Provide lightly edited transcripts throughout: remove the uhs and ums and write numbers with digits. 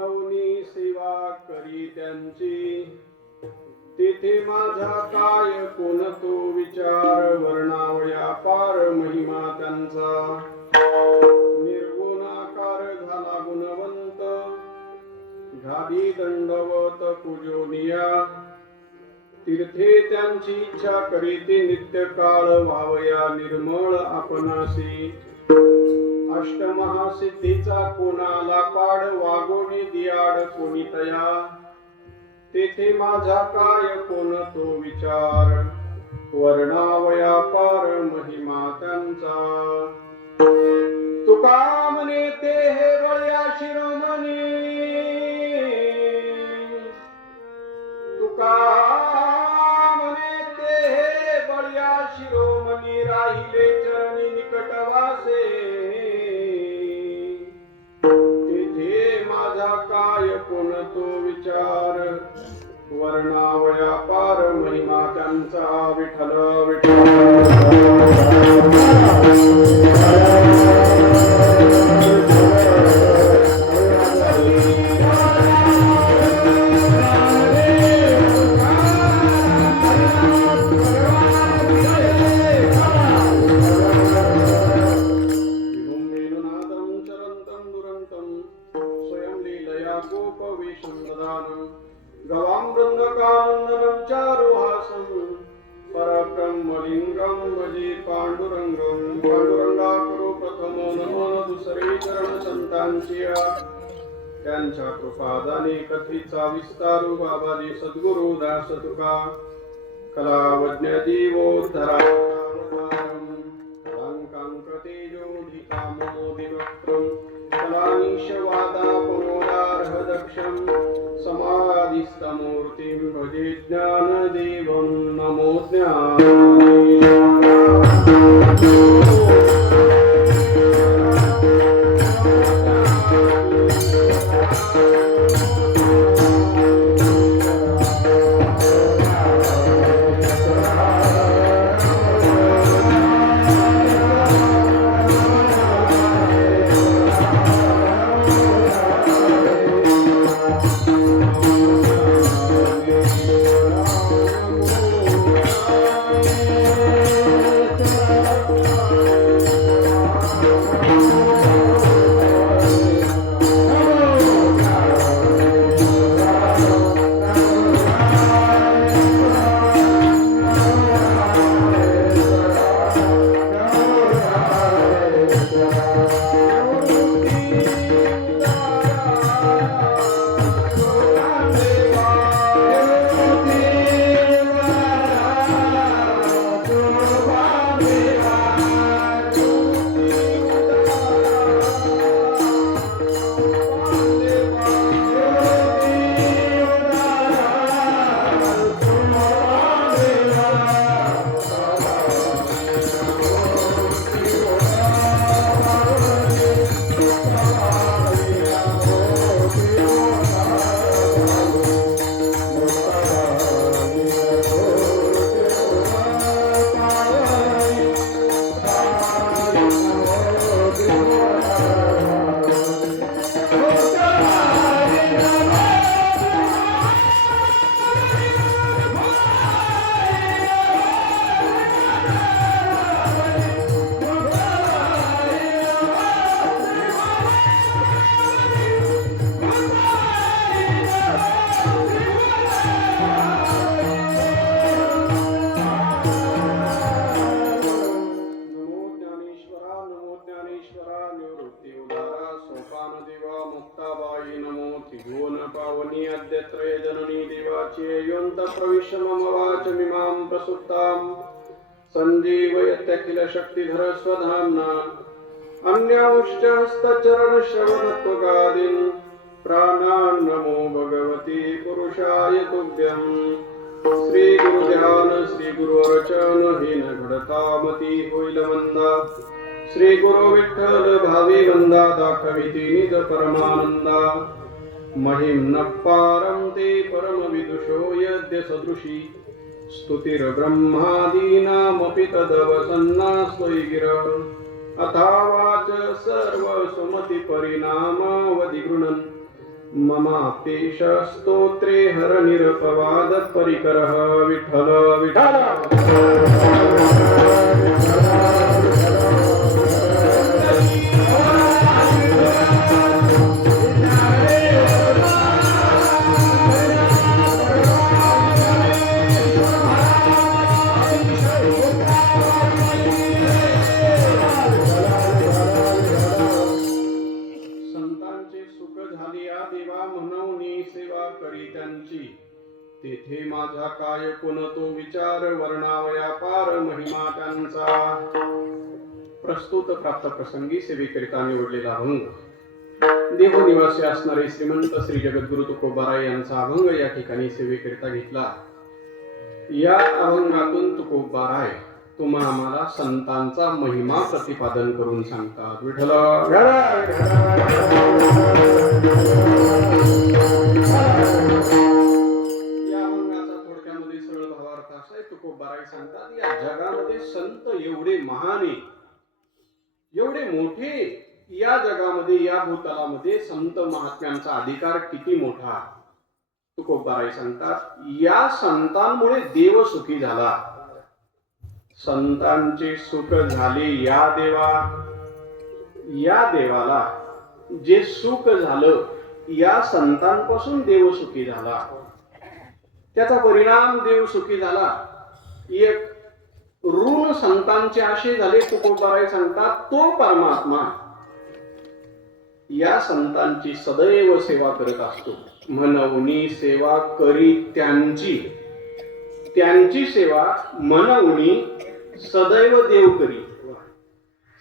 मनवनी सेवा करी त्यांची, तेथे माझा काय कोण तो विचार, वर्णावया पार महिमा त्यांचा. निर्गुणाकार झाला गुणवंत, घाली दंडवत पूजोनिया. तीर्थे त्यांची इच्छा करीती नित्य काळ, व्हावया निर्मळ आपणासी. अष्टमहासिद्धीचा कोणाला पाड, वागोनी दियाड कोणी तया. तेथे माझा काय कोण तो विचार, वर्णावया पार महिमा त्यांचा. तुका म्हणे ते हे बळ्या शिरोमणी, तुका म्हणे ते हे बळ्या शिरोमणी, राहिले चरणी निकटवासे. तेथे माझा काय कोण तो विचार, वर्णावया पार महिमा त्यांचा. विठ्ठल विठ्ठल गवामृंगकानंदनं चारुहासं, परब्रह्मलिंगं भजे पांडुरंगं. पांडुरंगा करो प्रथम नमन, दुसरे चरण संतांचिया. त्यांच्या कृपादाने कथेचा विस्तारू, बाबाजी सद्गुरु दास तुका. कलावज्ञ जीवोद्धरा तेजोधिकामोदिवक्त्रं, कलानीशवादापमोदार्हदक्षं. समाधिस्थमूर्तिं भजे ज्ञानदेवं, नमो पावनी अद्यत्रय जननी देवाचे योऽन्त प्रविश्य मम वाचमिमां प्रसुप्तां सञ्जीवयत्यखिल शक्तिधर स्वधाम्ना अन्यांश्च हस्तचरण श्रवणत्वगादीन् प्राणान् नमो भगवती पुरुषाय तुभ्यं। श्री गुरु ध्यान श्री गुरु अर्चन हीन घडतामती होईल मंदा श्री गुरु विठ्ठल भावी वंदा दाखविती निज परमानंदा महिम न पारं ते परम विदुषो यद्य सदृशी स्तुतिर ब्रह्मादीनामपि तदवसन्ना स्वै गिरः अथावाच सर्व सुमति परिणामावधि गृणन् ममापेश स्तोत्रे हर निरपवाद परिकरः विठ्ठल विठ्ठल। संतांचे सुख झाली या देवा म्हणून सेवा करी त्यांची, तेथे माझा काय कोण तो विचार वर्णावया पार महिमा त्यांचा। प्रस्तुत प्राप्त प्रसंगी सेवेकरिता निवडलेला अभंग देवनिवासी असणारे श्रीमंत श्री जगद्गुरु तुकोबाराय यांचा अभंग या ठिकाणी सेवेकरिता घेतला। या अभंगातून तुकोबाराय तुम्हा आम्हाला संतांचा महिमा प्रतिपादन करून सांगतात। विठ्ठल या अभंगाचा थोडक्यामध्ये सरळ भावार्थ असा आहे। तुकोबाराय सांगतात या जगामध्ये संत एवढे महान आहे, एवढे मोठे, या जगामध्ये या भूतलामध्ये संत महात्म्यांचा अधिकार किती मोठा। तुकोबाराय सांगतात या संतांमुळे देव सुखी झाला। संतांचे सुख झाले या देवा, या देवाला जे सुख झालं या संतांपासून देव सुखी झाला। त्याचा परिणाम देव सुखी झाला। एक ऋण संतांचे असे झाले, तुकोबाराय सांगतात तो परमात्मा या संतांची सदैव सेवा करत असतो। म्हणून सेवा करी त्यांची, त्यांची सेवा म्हणून सदैव देव करी,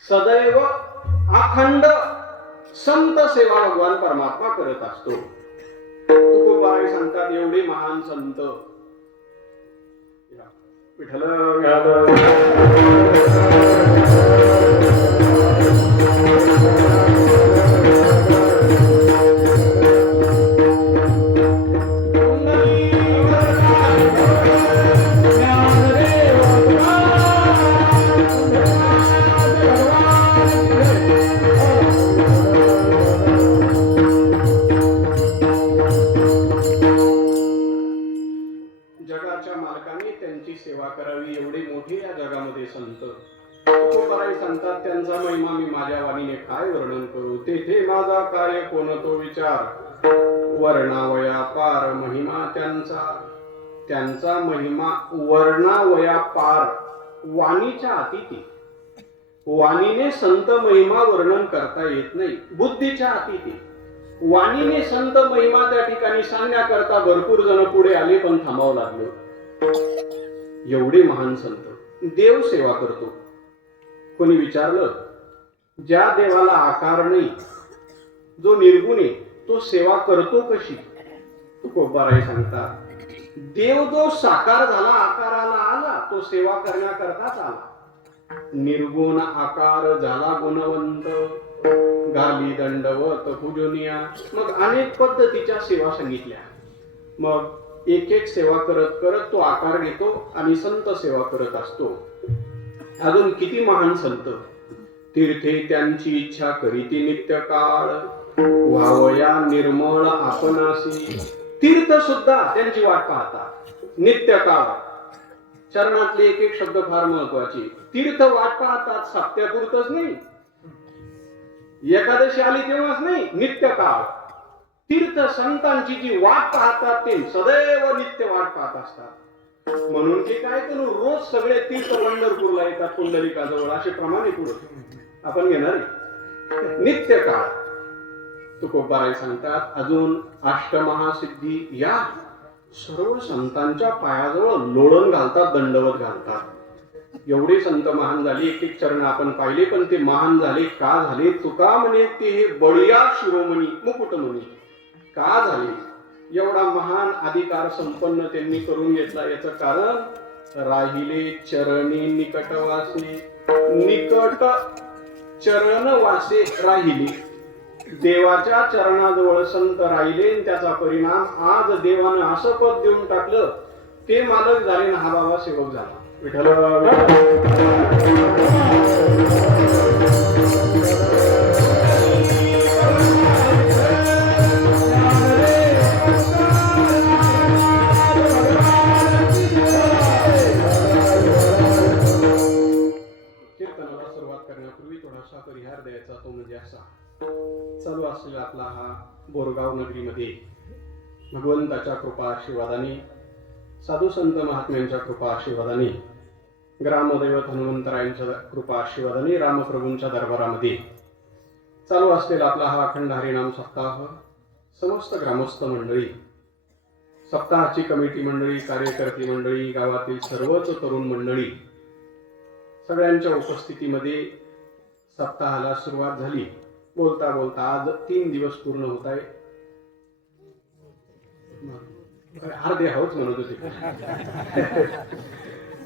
सदैव अखंड संत सेवा भगवान परमात्मा करत असतो। तुकोबाराय सांगतात एवढे महान संत विठ्ठल जगाच्या मालकाने त्यांची सेवा करावी एवढे मोठे या जगामध्ये संत। तुकोबाराय सांगतात त्यांचा महिमा मी माझ्या वाणीने काय वर्णन करू, तेथे माझा काय कोण तो विचार वर्णावया पार महिमा त्यांचा। त्यांचा महिमा वर्णावया पार, वाणीच्या अतिथी। वाणीने संत महिमा वर्णन करता येत नाही, बुद्धीच्या अतिथी। वाणीने संत महिमा त्या ठिकाणी सांगण्याकरता भरपूर जण पुढे आले पण थांबावं लागलं। एवढे महान संत देव सेवा करतो। कोणी विचारलं ज्या देवाला आकार नाही, जो निर्गुण आहे, तो सेवा करतो कशी? तुकोबाराय सांगतात देव जो साकार झाला, आकाराला आला, तो सेवा करण्याकरताच आला। निर्गुण आकार झाला गुणवंत, गाली दंडवत पूजनीया। मग अनेक पद्धतीच्या सेवा सांगितल्या। मग एक एक सेवा करत करत तो आकार घेतो आणि संत सेवा करत असतो। अजून किती महान संत तीर्थे त्यांची इच्छा करीती नित्य काळ, व्हावया निर्मळ आपणासी। तीर्थ सुद्धा त्यांची वाट पाहतात नित्य काळ। चरणातले एक एक शब्द फार महत्वाचे। तीर्थ वाट पाहतात, सप्त्यापुरतच नाही, एकादशी आली तेव्हाच नाही, नित्य काळ। तीर्थ संतांची जी वाट पाहतात ते सदैव नित्य वाट पाहत असतात। म्हणून ते काय करू, रोज सगळे तीर्थ पंढरपूरला येतात पुंडलिकाजवळ, असे प्रमाणे पुढे आपण घेणार नित्य काळ। तुकोबाराय सांगतात अजून अष्टमहासिद्धी या सर्व संतांच्या पायाजवळ लोळण घालतात, दंडवत घालतात। एवढे संत महान झाले, एक एक चरण आपण पाहिले, पण ते महान झाले का झाले? तुका म्हणे ते हे बळीया शिरोमणी मुकुटमणी का झाले? एवढा महान अधिकार संपन्न त्यांनी करून घेतला। याचं कारण राहिले चरणी निकटवासे, निकट चरण वासे राहिले। देवाच्या चरणाजवळ संत राहिले, त्याचा परिणाम आज देवानं असं पद देऊन टाकलं, ते मालक झाले ना हा बाबा सेवक झाला। विठ्ठल भगवंताच्या कृपा आशीर्वादाने, साधू संत महात्म्यांच्या कृपा आशीर्वादाने, ग्रामदैवत हनुमंतरायांच्या कृपा आशीर्वादाने रामप्रभूंच्या दरबारामध्ये चालू असलेला आपला हा अखंड हरिनाम सप्ताह समस्त ग्रामस्थ मंडळी, सप्ताहाची कमिटी मंडळी, कार्यकर्ती मंडळी, गावातील सर्वच तरुण मंडळी सगळ्यांच्या उपस्थितीमध्ये सप्ताहाला सुरुवात झाली. बोलता बोलता आज 3 दिवस पूर्ण होत आहे. अर्धे हाऊच म्हणत होते.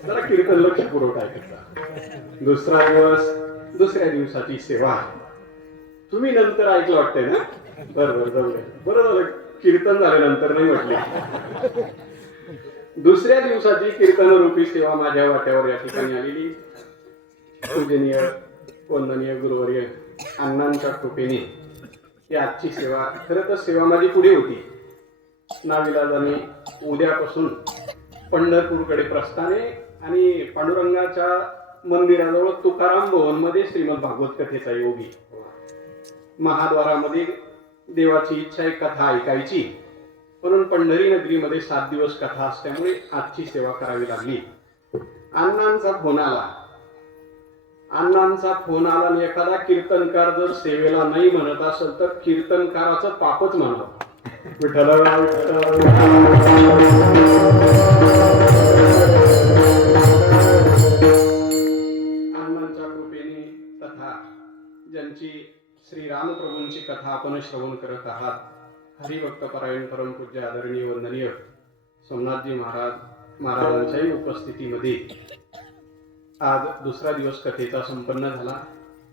जरा कीर्तन लक्षपूर्वक ऐकता. दुसरा दिवस, दुसऱ्या दिवसाची सेवा तुम्ही नंतर ऐकलं वाटतंय ना? बरोबर, जाऊ द्या. बरं झालं कीर्तन झाल्यानंतर नाही म्हटले. दुसऱ्या दिवसाची कीर्तन रूपी सेवा माझ्या वाट्यावर या ठिकाणी आलेली. पूजनीय वंदनीय गुरुवर्य अण्णांच्या कृपेने ही आजची सेवा, खरं तर सेवा माझी पुढे होती. नाविलाजाने उद्यापासून पंढरपूरकडे प्रस्थाने आणि पांडुरंगाच्या मंदिराजवळ तुकाराम भवन मध्ये श्रीमद भागवत कथेचा योगी. महाद्वारामध्ये देवाची इच्छा आहे कथा ऐकायची, म्हणून पंढरी नगरीमध्ये 7 दिवस कथा असल्यामुळे आजची सेवा करावी लागली. अण्णांचा फोन आला. अण्णांचा फोन आला आणि एखादा कीर्तनकार जर सेवेला नाही म्हणत असेल तर कीर्तनकाराचं पापच म्हणावं. विठ्ठल अण्णांच्या कृपेने कथा, ज्यांची श्री रामप्रभूंची कथा आपण श्रवण करत आहात, हरिभक्त परायण परमपूज्य आदरणीय वंदनीय सोमनाथजी महाराजांच्याही उपस्थितीमध्ये आज दुसरा दिवस कथेचा संपन्न झाला.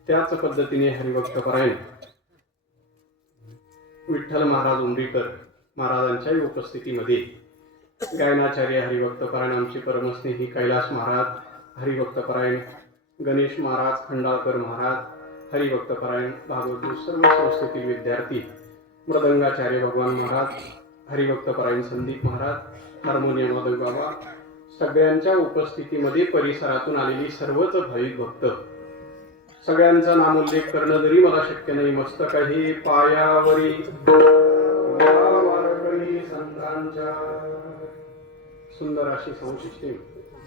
त्याच पद्धतीने हरिभक्त परायण विठ्ठल महाराज उंबरीकर महाराजांच्याही उपस्थितीमध्ये गायनाचार्य हरिभक्त परायण आमचे परमस्नेही कैलास महाराज, हरिभक्त परायण गणेश महाराज, खंडाळकर महाराज, हरिभक्त परायण भागवत सर्व संस्थेतील विद्यार्थी, मृदंगाचार्य भगवान महाराज, हरिभक्त परायण संदीप महाराज, हार्मोनियम माधव बाबा, सगळ्यांच्या उपस्थितीमध्ये परिसरातून आलेली सर्वच भाविक भक्त, सगळ्यांचा नामोल्लेख करणं जरी मला शक्य नाही. मस्तक हे पायावरी संतांच्या सुंदर अशी संशिष्टी.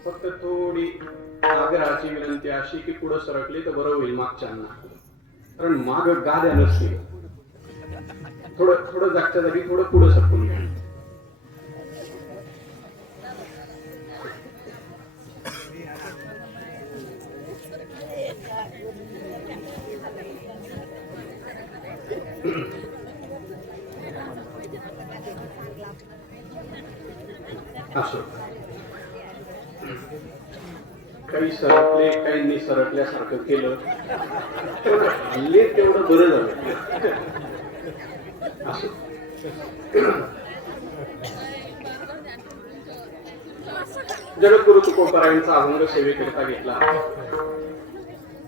फक्त थोडी आग्रहाची विनंती अशी की पुढे सरकले तर बरं होईल मागच्यांना, कारण माग गाद्या नसते. थोडं जागच्या जागी थोडं पुढे सरकून घ्या. असो, काही सरकले, काहींनी सरकल्यासारखं केलं, पण हल्ले तेवढं बरं झालं. असो, जगद्गुरु तुकोबारायांचा अभंग सेवेकरिता घेतला.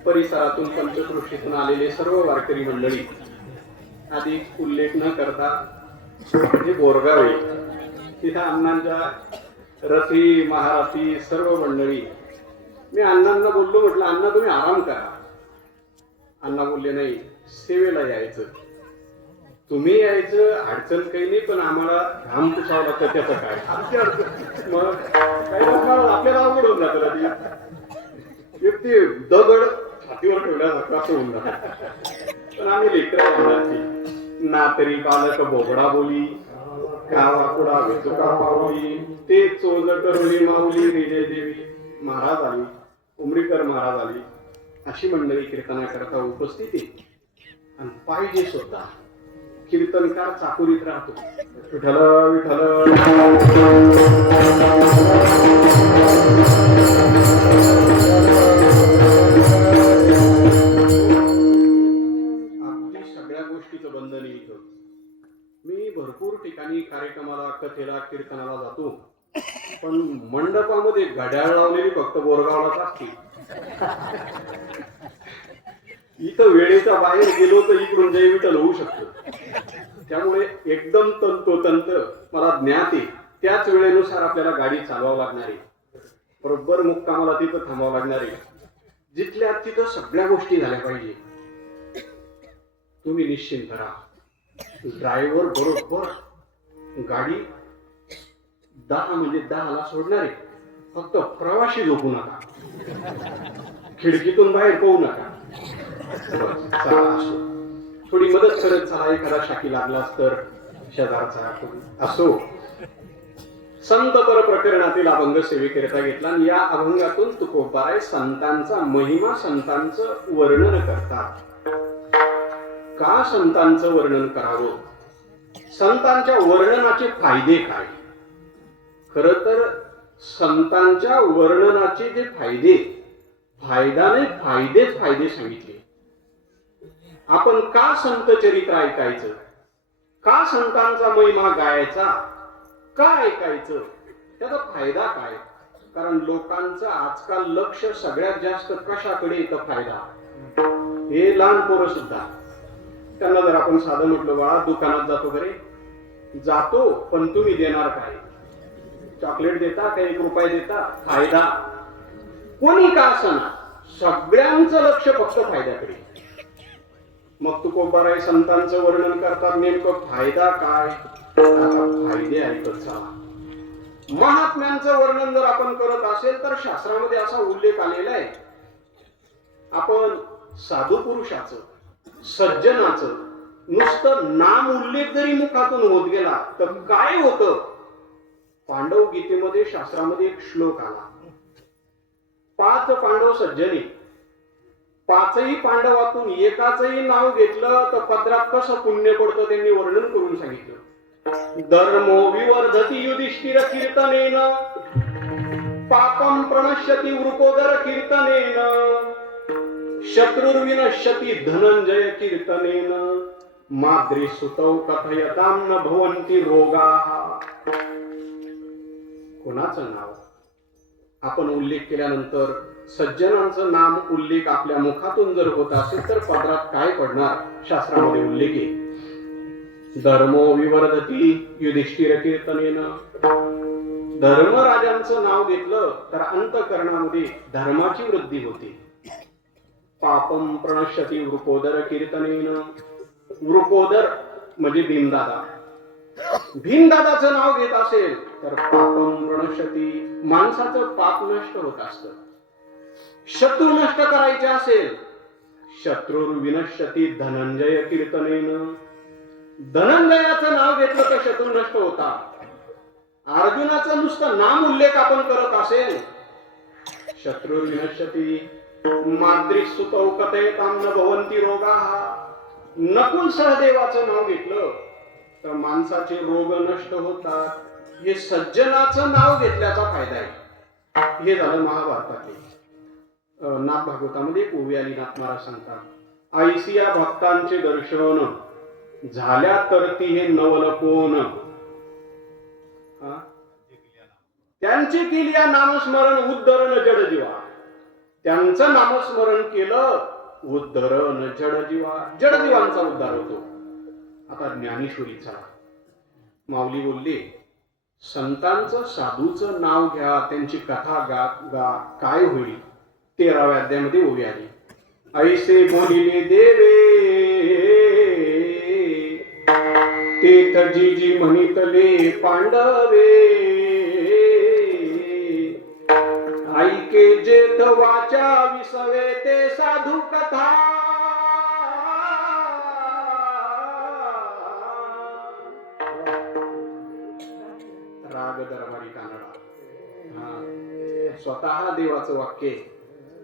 परिसरातून पंचक्रोशीतून आलेले सर्व वारकरी मंडळी, अधिक उल्लेख न करता हे बोरगाव आहे, तिथे अण्णांच्या रथी महारथी सर्व मंडळी. मी अण्णांना बोललो, म्हटलं अण्णा तुम्ही आराम करा. अण्णा बोलले नाही, सेवेला यायचं, तुम्ही यायचं, अडचण काही नाही, पण आम्हाला घाम पुसावं लागतं. त्याचं काय आमची अडचण, मग काही आपल्याला अवघड होऊन जातं. ते दगड छातीवर ठेवल्यासारखं असं होऊन जातं. पण आम्ही लेकरा म्हणणार ना तरी बालक बोबडा बोली, गावाकुडा वेचुका पावली, ते चोज करुणी माऊली विजय देवी. महाराज आली, उमरीकर महाराज आली, अशी मंडळी कीर्तना करता उपस्थिती. आणि पाहिजे स्वतः कीर्तनकार चाकुरीत राहतो. विठ्ठल विठ्ठल अगदी सगळ्या गोष्टीचं बंधन इथं. मी भरपूर ठिकाणी कार्यक्रमाला, कथेला, कीर्तनाला जातो, पण मंडपामध्ये घड्याळ लावलेली फक्त बोरगावलाच असते. इथं वेळेच्या बाहेर गेलो तर इकडून जय विठ्ठल होऊ शकतो. त्यामुळे एकदम तंतोतंत मला ज्ञात आहे, त्याच वेळेनुसार आपल्याला गाडी चालवावं लागणार आहे, बरोबर मुक्कामाला तिथं थांबावं लागणार आहे. जिथल्या तिथं सगळ्या गोष्टी झाल्या पाहिजे. तुम्ही निश्चिंत राहा, ड्रायव्हर बरोबर गाडी 10 म्हणजे 10ला सोडणारे, फक्त प्रवाशी झोपू नका, खिडकीतून बाहेर पळू नका. बस, चला असो. थोडी मदत करत चला, एखादा शाकी लागलास तर शेजारचा असो. संत पर प्रकरणातील अभंग सेवेकरिता घेतला आणि या अभंगातून तुकोबाराय संतांचा महिमा, संतांचं वर्णन करतात. का संतांचं वर्णन करावं, संतांच्या वर्णनाचे फायदे काय. खर तर संतांच्या वर्णनाचे जे फायदे, फायदाने फायदेच फायदे सांगितले. आपण का संत चरित्र ऐकायचं, का संतांचा महिमा गायचा, का ऐकायचं, त्याचा फायदा काय. कारण लोकांचं आजकाल लक्ष सगळ्यात जास्त कशाकडे येतं, फायदा. हे लहान पोरं सुद्धा, त्यांना जर आपण साधं म्हटलं, बाळा दुकानात जातो बरे, जातो पण तुम्ही देणार काय, चॉकलेट देता का 1 रुपया देता, फायदा. कोणी का असना, सगळ्यांचं लक्ष फक्त फायद्याकडे. मग तुकोबाराय संतांचं वर्णन करतात, नेमकं फायदा काय. आता फायदे ऐकत चला. महात्म्यांचं वर्णन जर आपण करत असेल तर शास्त्रामध्ये असा उल्लेख आलेला आहे, आपण साधू पुरुषाचं, सज्जनाचं नुसतं नाम उल्लेख जरी मुखातून होत गेला तर काय होतं. पांडव गीतेमध्ये शास्त्रामध्ये एक श्लोक आला, 5 पांडव सज्जनी, 5ही पांडवातून एकाचही नाव घेतलं तर पदरात कसं पुण्य पडतं त्यांनी वर्णन करून सांगितलं. धर्मो विवर्धती युधिष्ठिर कीर्तनेन, पापम प्रणश्यति वृकोदर कीर्तनेन, शत्रुर्विनश्यति धनंजय कीर्तनेन, माद्री सुतौ कथयतां न भवन्ति रोगाः. कोणाचं नाव आपण उल्लेख केल्यानंतर, सज्जनांचं नाम उल्लेख आपल्या मुखातून जर होत असेल तर पदरात काय पडणार, शास्त्रामध्ये उल्लेख आहे. धर्मो विवर्धती युधिष्ठिर कीर्तनेन, धर्मराजांचं नाव घेतलं तर अंतःकरणामध्ये धर्माची वृद्धी होते. पापम प्रणश्यति वृकोदर कीर्तनेन, वृकोदर म्हणजे भीमदादा, भीमदादाचं नाव घेत असेल तर पापम प्रणश्यति, माणसाचं पाप नष्ट होत असतं. शत्रू नष्ट करायचे असेल, शत्रुर्विनश्यति धनंजय कीर्तनेन, धनंजयाचं नाव घेतलं तर शत्रू नष्ट होतात. अर्जुनाचं नुसतं नाम उल्लेख आपण करत असेल, शत्रुर्विनश्यति, माद्री सुतौ कथयतां न भवन्ति रोगाः. नकुल सहदेवाचं नाव घेतलं तर माणसाचे रोग नष्ट होतात. हे सज्जनाचं नाव घेतल्याचा फायदा आहे. हे झालं महाभारतातले. नाथ भागवतामध्ये एक ओवी आली, नाथ महाराज सांगतात, ऐसिया भक्तांचे दर्शन झाल्या तर ती हे नवल कोण, त्यांची केली या नामस्मरण उद्धरण जडजीवा. त्यांचं नामस्मरण केलं उद्धरण जडजीवा, जडजीवांचा उद्धार होतो. आता ज्ञानेश्वरीचा माऊली बोलले, संतांचं साधूचं नाव घ्या, त्यांची कथा गा, काय होईल. 13व्या अध्यायामध्ये ओवी आली, ऐसे बोलिले देवे तेथ जी जी म्हणितले पांडवे, ऐके जेथ वाचा विसवे ते साधू कथा. राग दरबारी कानडा. स्वतः देवाचं वाक्य,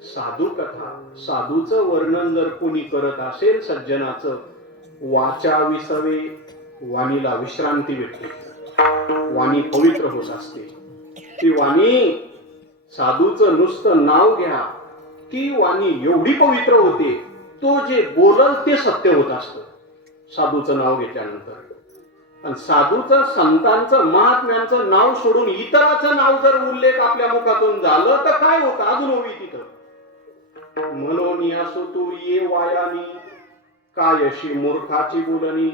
साधू कथा, साधूचं वर्णन जर कोणी करत असेल सज्जनाचं, वाचा विसवे, वाणीला विश्रांती भेटते, वाणी पवित्र होत असते. ती वाणी, साधूचं नुसतं नाव घ्या, ती वाणी एवढी पवित्र होते, तो जे बोलल ते सत्य होत असतं साधूचं नाव घेतल्यानंतर. आणि साधूचं, संतांचं, महात्म्यांचं नाव सोडून इतराचं नाव जर उल्लेख आपल्या मुखातून झालं तर काय होतं, अजून ओवी तिथं, म्हणून असो तू ये वायानी, कायशी मूर्खाची बोलणी,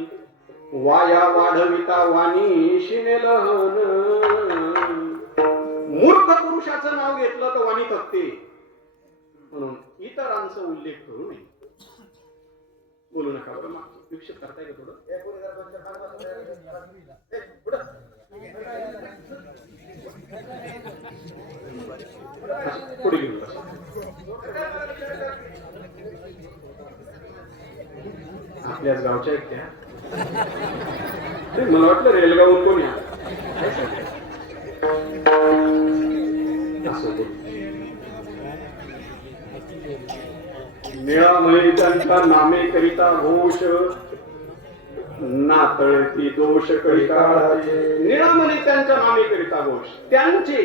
वाया वाढविता वाणी शिनेलहन. मूर्ख पुरुषाचं नाव घेतलं तर वाणी थकते, म्हणून इतरांचा उल्लेख करू नये. बोलू नका बरं. विक्षेप करताय का थोडं? पुढे घेऊन बसा. आपल्याच गावच्या आहेत त्या. मला वाटलं रेलगावून कोणी आलं. निळामळी त्यांच्या नामे करिता घोष नातळती दोष करिता. निळामळी त्यांच्या नामे करिता घोष. त्यांचे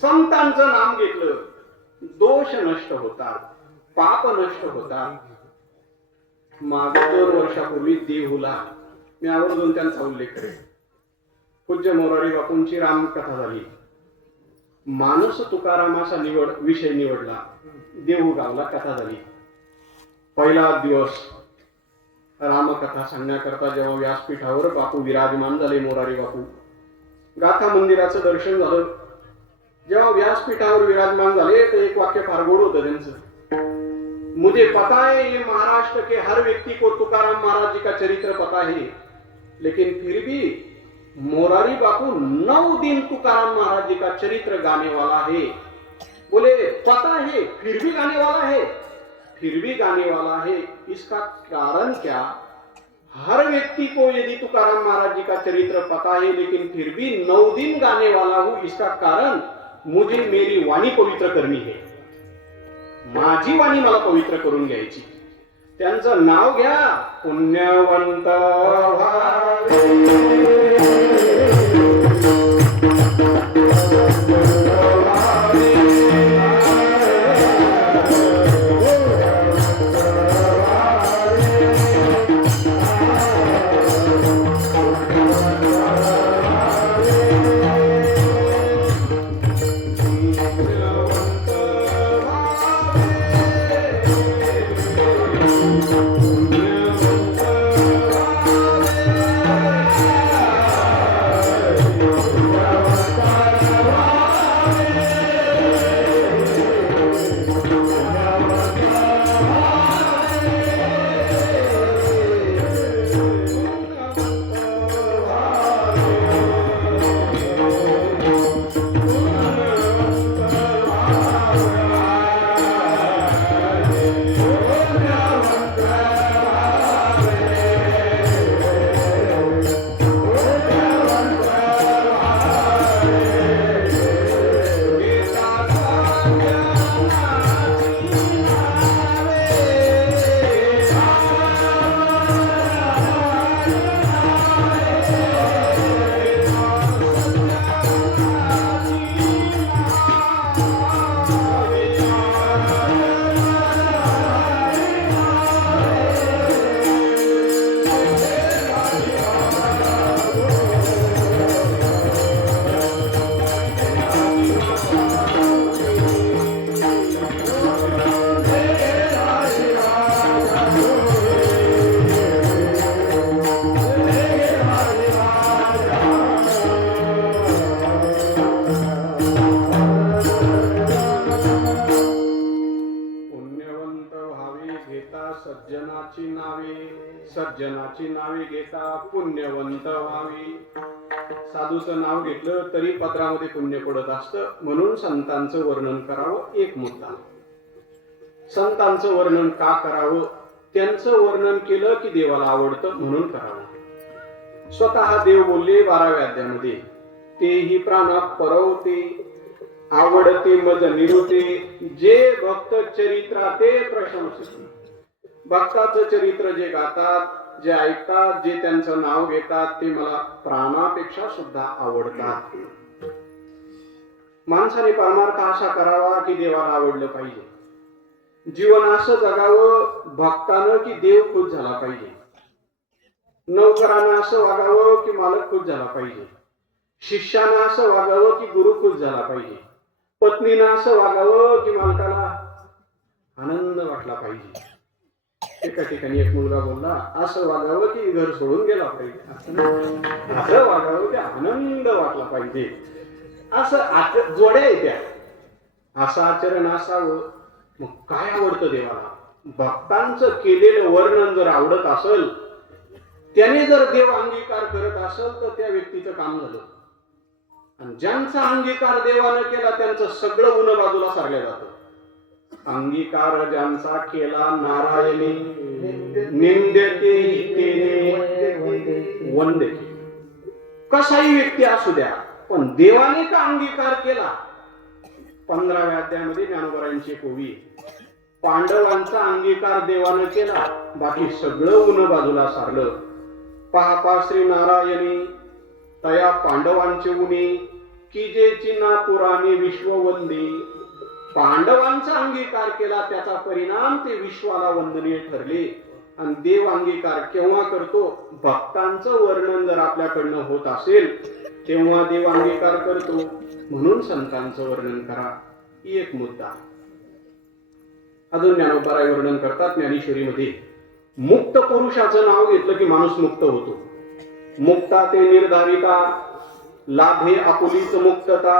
संतांचं नाम घेतलं, दोष नष्ट होतात, पाप नष्ट होतात. मागे 2 वर्षापूर्वी देहुला मी आवर्जून त्यांचा उल्लेख करेन. पूज्य मोरारी बापूंची रामकथा झाली. मानस तुकारामाचा विषय निवडला. देहू गावला कथा झाली. पहिला दिवस रामकथा सांगण्याकरता जेव्हा व्यासपीठावर बापू विराजमान झाले, मोरारी बापू, गाथा मंदिराचं दर्शन झालं. जेव्हा व्यासपीठावर विराजमान झाले तर एक वाक्य फार गोड होतं त्यांचं. मुझे पता है ये महाराष्ट्र के हर व्यक्ति को तुकाराम महाराज जी का चरित्र पता है, लेकिन फिर भी मोरारी बापू 9 दिन तुकाराम महाराज जी का चरित्र गाने वाला है. बोले पता है फिर भी गाने वाला है. फिर भी गाने वाला है, इसका कारण क्या? हर व्यक्ति को यदि तुकाराम महाराज जी का चरित्र पता है लेकिन फिर भी 9 दिन गाने वाला हूं, इसका कारण मुझे मेरी वाणी पवित्र करनी है. माझी वाणी मला पवित्र करून घ्यायची. त्यांचं नाव घ्या, पुण्यवंत सज्जनाची नावे घेता पुण्यवंत व्हावी. साधूचं नाव घेतलं तरी पत्रामध्ये पुण्य पडत असतं, म्हणून संतांचं वर्णन करावं. एक मुद्दा, संतांचं वर्णन का करावं? त्यांचं वर्णन केलं की देवाला आवडतं म्हणून करावं. स्वतः देव बोलले 12व्या अध्यायामध्ये, तेही प्राणा परवते आवडते मज निरुते, जे भक्त चरित्राते प्रशंसित. भक्ताचं चरित्र जे गातात, जे ऐकतात, जे त्यांचं नाव घेतात, ते मला प्राणापेक्षा सुद्धा आवडतात. माणसाने परमार्थ असा करावा की देवाला आवडलं पाहिजे. जीवन असं जगावं भक्तानं की देव खुश झाला पाहिजे. नोकरानं असं वागावं की मालक खुश झाला पाहिजे. शिष्यानं असं वागावं की गुरु खुश झाला पाहिजे. पत्नीनं असं वागावं की मालकाला आनंद वाटला पाहिजे. एका ठिकाणी एक मुलगा बोलला, असं वागावं की घर सोडून गेला पाहिजे. असं वागावं की आनंद वाटला पाहिजे. असं जोड्या येत्या. असं आचरण असावं. मग काय आवडतं देवाला? भक्तांचं केलेलं वर्णन जर आवडत असेल त्याने जर देव अंगीकार करत असेल तर त्या व्यक्तीचं काम झालं. आणि ज्यांचा अंगीकार देवानं केला त्यांचं सगळं उन बाजूला सारलं जातं. अंगीकार ज्यांचा केला नारायणी निंद्यते हितेने वंदते. कसाही व्यक्ती असू द्या पण देवाने का अंगीकार केला. 15व्या अध्यायामध्ये ज्ञानोबरायांची एक ओवी, पांडवांचा अंगीकार देवानं केला, बाकी सगळं उन बाजूला सारलं. पाहता श्री नारायणी तया पांडवांचे उणे की जे चिन्हा पुराणे विश्ववंदे. पांडवांचा अंगीकार केला त्याचा परिणाम ते विश्वाला वंदनीय ठरले. आणि देव अंगीकार केव्हा करतो, भक्तांचं वर्णन जर आपल्याकडनं होत असेल तेव्हा देव अंगीकार करतो. म्हणून संतांचं वर्णन करा. ही एक मुद्दा. अजून ज्ञानोबराय वर्णन करतात ज्ञानेश्वरीमध्ये, मुक्त पुरुषाचं नाव घेतलं की माणूस मुक्त होतो. मुक्ता ते निर्धारिता लाभे आपुलीच मुक्तता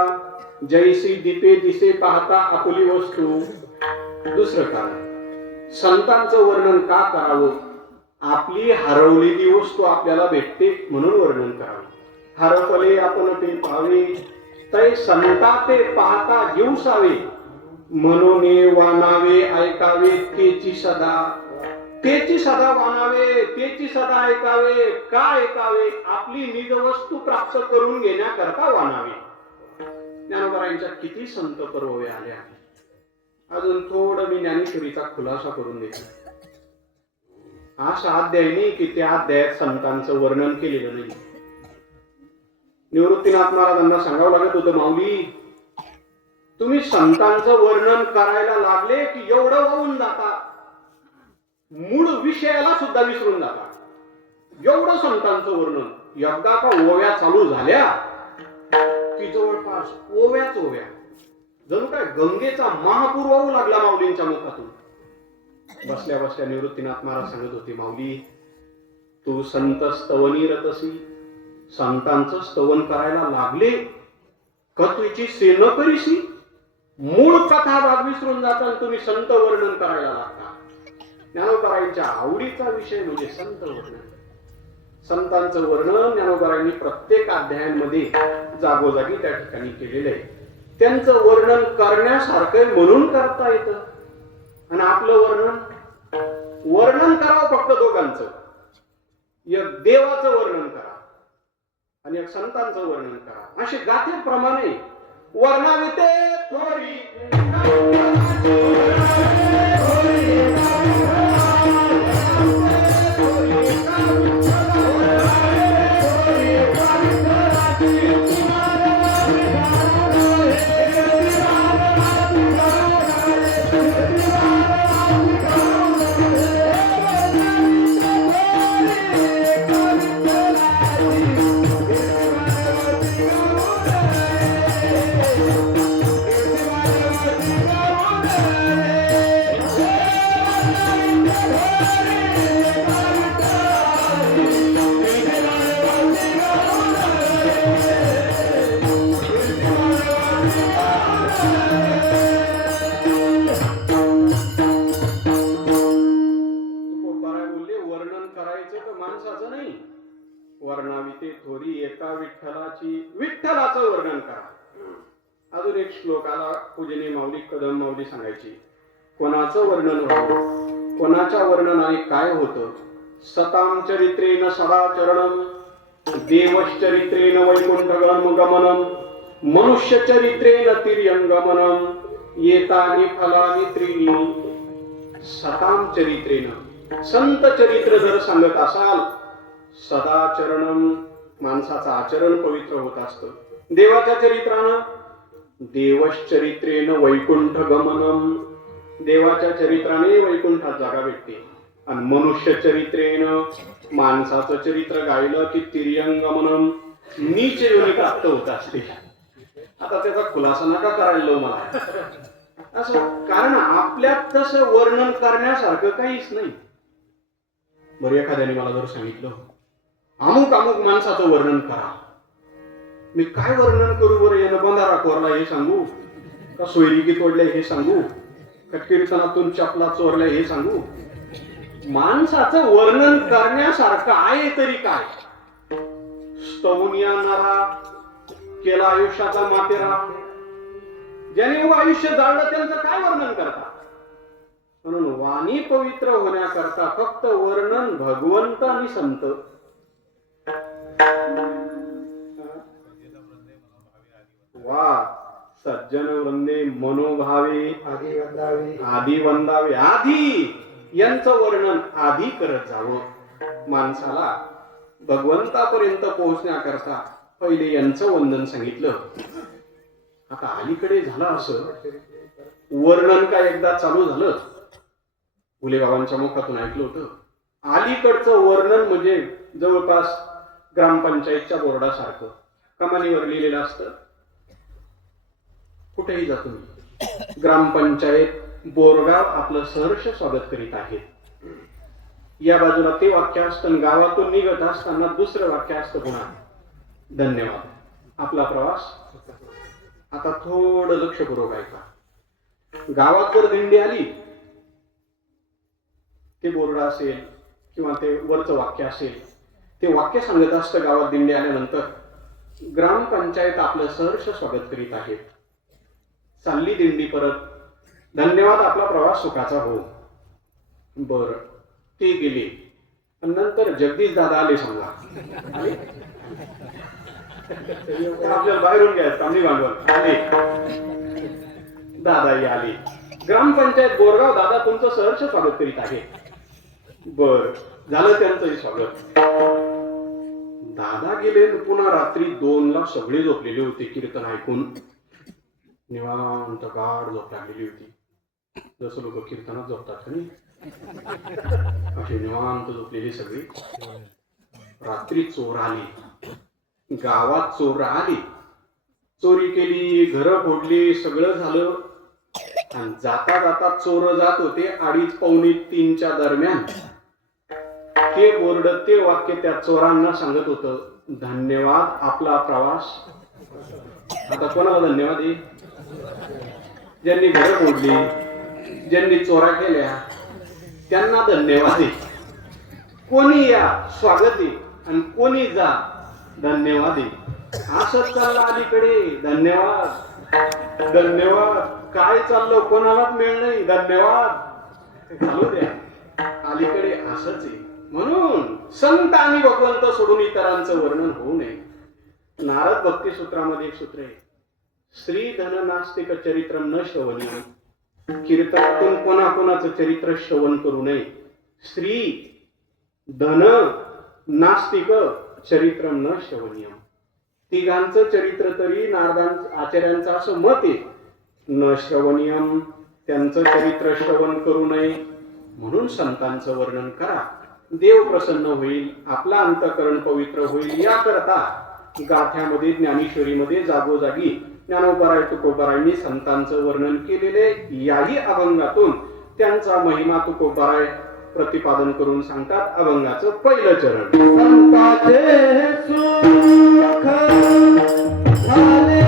जैसी दीपे दिसे पाहता आपुली वस्तू. दुसरं कारण, संतांचं वर्णन का करावं, आपली हरवलेली वस्तू आपल्याला भेटते म्हणून वर्णन करावं. हरपले आपण ते पाहावे तै संता ते पाहता जीवसावे म्हणून वानावे ऐकावे तेची सदा. तेची सदा वानावे, तेची सदा ऐकावे. का ऐकावे, आपली निज वस्तू प्राप्त करून घेण्याकरता वानावे. ज्ञानोबरायांच्या किती संत परववे आल्या. अजून थोडं मी ज्ञानेश्वरीचा खुलासा करून देतो. अशा अध्याय नाही की त्या अध्यायात संतांचं वर्णन केलेलं नाही. निवृत्तीनाथ महाराजांना सांगावं लागत होतं, माऊली तुम्ही संतांचं वर्णन करायला लागले की एवढं वाहून जाता, मूळ विषयाला सुद्धा विसरून जाता. एवढं संतांचं वर्णन. एकदा का ओव्या चालू झाल्या की जवळपास ओव्याच ओव्या, जणू काय गंगेचा महापूर वाहू लागला माऊलींच्या मुखातून. बसल्या बसल्या निवृत्तीनाथ महाराज सांगत होते, माऊली तू संत स्तवनी रतसी, संतांचं स्तवन करायला लागले का तुझी सेन करीसी. मूळ कथा भाग विसरून जाता तुम्ही संत वर्णन करायला लागता. ज्ञानोबरायांच्या आवडीचा विषय म्हणजे संत वर्णन. संतांचं वर्णन ज्ञानोबरायांनी प्रत्येक अध्यायांमध्ये जागोजागी त्या ठिकाणी केलेलं आहे. त्यांचं वर्णन करण्यासारखं म्हणून करता येतं. आणि आपलं वर्णन करावं फक्त दोघांचं. एक देवाचं वर्णन करा आणि एक संतांचं वर्णन करा. असे गाथेप्रमाणे वर्णावे ते थोरी विठ्ठलाचं वर्णन करा. अजून एक श्लोक आला, पूजनीय माऊली कदम माऊली सांगायची, कोणाचं वर्णन व्हावं, कोणाच्या वर्णनाने काय होतं. सताम चरित्रेन सदाचरणम देवश्चरित्रेन वैकुंठगम गमनम मनुष्य चरित्रेन तिर्यंगमनम येतानि फलानि त्रीणी. सताम चरित्रेन, संत चरित्र जर सांगत असाल, सदाचरणम माणसाचं आचरण पवित्र होत असतं. देवाच्या चरित्रानं देवश्चरित्रेन वैकुंठ गमनम, देवाच्या चरित्राने वैकुंठात जागा भेटते. आणि मनुष्य चरित्रेन, माणसाचं चरित्र गायलं की तिर्यंगमनम, नीच योनी प्राप्त होत असते. आता त्याचा खुलासा नका करायला लो मला असं, कारण आपल्यात तसं वर्णन करण्यासारखं काहीच नाही. बरं, एखाद्याने मला जर सांगितलं अमुक अमुक माणसाचं वर्णन करा, मी काय वर्णन करू बरं. यानं बंधारा कोरला हे सांगू का, सोयरिकी तोडल्या हे सांगू का, कीर्तनातून चपला चोरल्या हे सांगू. माणसाचं वर्णन करण्यासारखं आहे तरी काय? स्तवून येणारा केला आयुष्याचा मातेरा, ज्याने आयुष्य जाळलं त्यांचं काय वर्णन करता? म्हणून वाणी पवित्र होण्याकरता फक्त वर्णन भगवंत आणि संत. वा सज्जन वंदे मनोभावे आधी वंदावे. आधी यांचं वर्णन आधी करत जावं. माणसाला भगवंतापर्यंत पोहोचण्याकरता पहिले यांचं वंदन सांगितलं. आता अलीकडे झालं असं वर्णन काय एकदा चालू झालं, फुले बाबांच्या मुखातून ऐकलं होतं. अलीकडचं वर्णन म्हणजे जवळपास ग्रामपंचायतच्या बोर्डासारखं कमानीवर लिहिलेलं असतं. कुठेही जा तुम्ही, ग्रामपंचायत बोरगाव आपलं सहर्ष स्वागत करीत आहे. या बाजूला ते वाक्य असतं, गावातून निघत असताना दुसरं वाक्य असतं पुन्हा धन्यवाद. आपला प्रवास आता थोडं लक्षपूर्वक ऐका. गावात जर दिंडी आली, ते बोर्ड असेल किंवा ते वरचं वाक्य असेल, ते वाक्य सांगत असतं गावात दिंडी आल्यानंतर, ग्रामपंचायत आपलं सहर्ष स्वागत करीत आहे. चालली दिंडी परत, धन्यवाद आपला प्रवास सुखाचा हो. बर ते गेले, नंतर जगदीश दादा आले समजा, आपल्याला बाहेरून घ्यायचं आम्ही भांडवल आले, दादाही आले. ग्रामपंचायत बोरगाव दादा तुमचं सहर्ष स्वागत करीत आहे. बर झालं त्यांचंही स्वागत. दादा गेले, पुन्हा रात्री 2ला सगळे झोपलेले होते. कीर्तन ऐकून निवांत गाढ झोप लागलेली होती. जसं लोक कीर्तनात झोपतात नाही, असे निवांत झोपलेली सगळी. रात्री चोर आली, गावात चोर आली, चोरी केली, घरं फोडली, सगळं झालं. आणि जाता जाता चोर जात होते 2:30-3च्या दरम्यान. ते बोर्ड, ते वाक्य त्या चोरांना सांगत होतं, धन्यवाद आपला प्रवास. आता कोणाला धन्यवाद आहे? ज्यांनी घरं फोडली, ज्यांनी चोरा केल्या, त्यांना धन्यवाद आहे. कोणी या स्वागत आहे आणि कोणी जा धन्यवाद आहे. असंच चाललं अलीकडे, धन्यवाद धन्यवाद. काय चाललं कोणालाच मिळ नाही, धन्यवाद चालू द्या. अलीकडे असंच आहे. म्हणून संत आणि भगवंत सोडून इतरांचं वर्णन होऊ नये. नारद भक्ती सूत्रामध्ये एक सूत्र आहे, श्री धन नास्तिक चरित्रम न श्रवणीय. कीर्तनातून कोणाकोणाचं चरित्र श्रवण करू नये. श्री धन नास्तिक चरित्रम न श्रवणीय. तिघांचं चरित्र तरी नारदांचं आचार्यांचं असं मत आहे, न श्रवणीयम, त्यांचं चरित्र श्रवण करू नये. म्हणून संतांचं वर्णन करा, देव प्रसन्न होईल, आपला अंतःकरण पवित्र होईल. याकरता गाथ्यामध्ये, ज्ञानेश्वरीमध्ये जागोजागी ज्ञानोबराय तुकोबरायांनी संतांचं वर्णन केलेले. याही अभंगातून त्यांचा महिमा तुकोबराय प्रतिपादन करून सांगतात. अभंगाचं पहिलं चरण, संताचे सुख झाले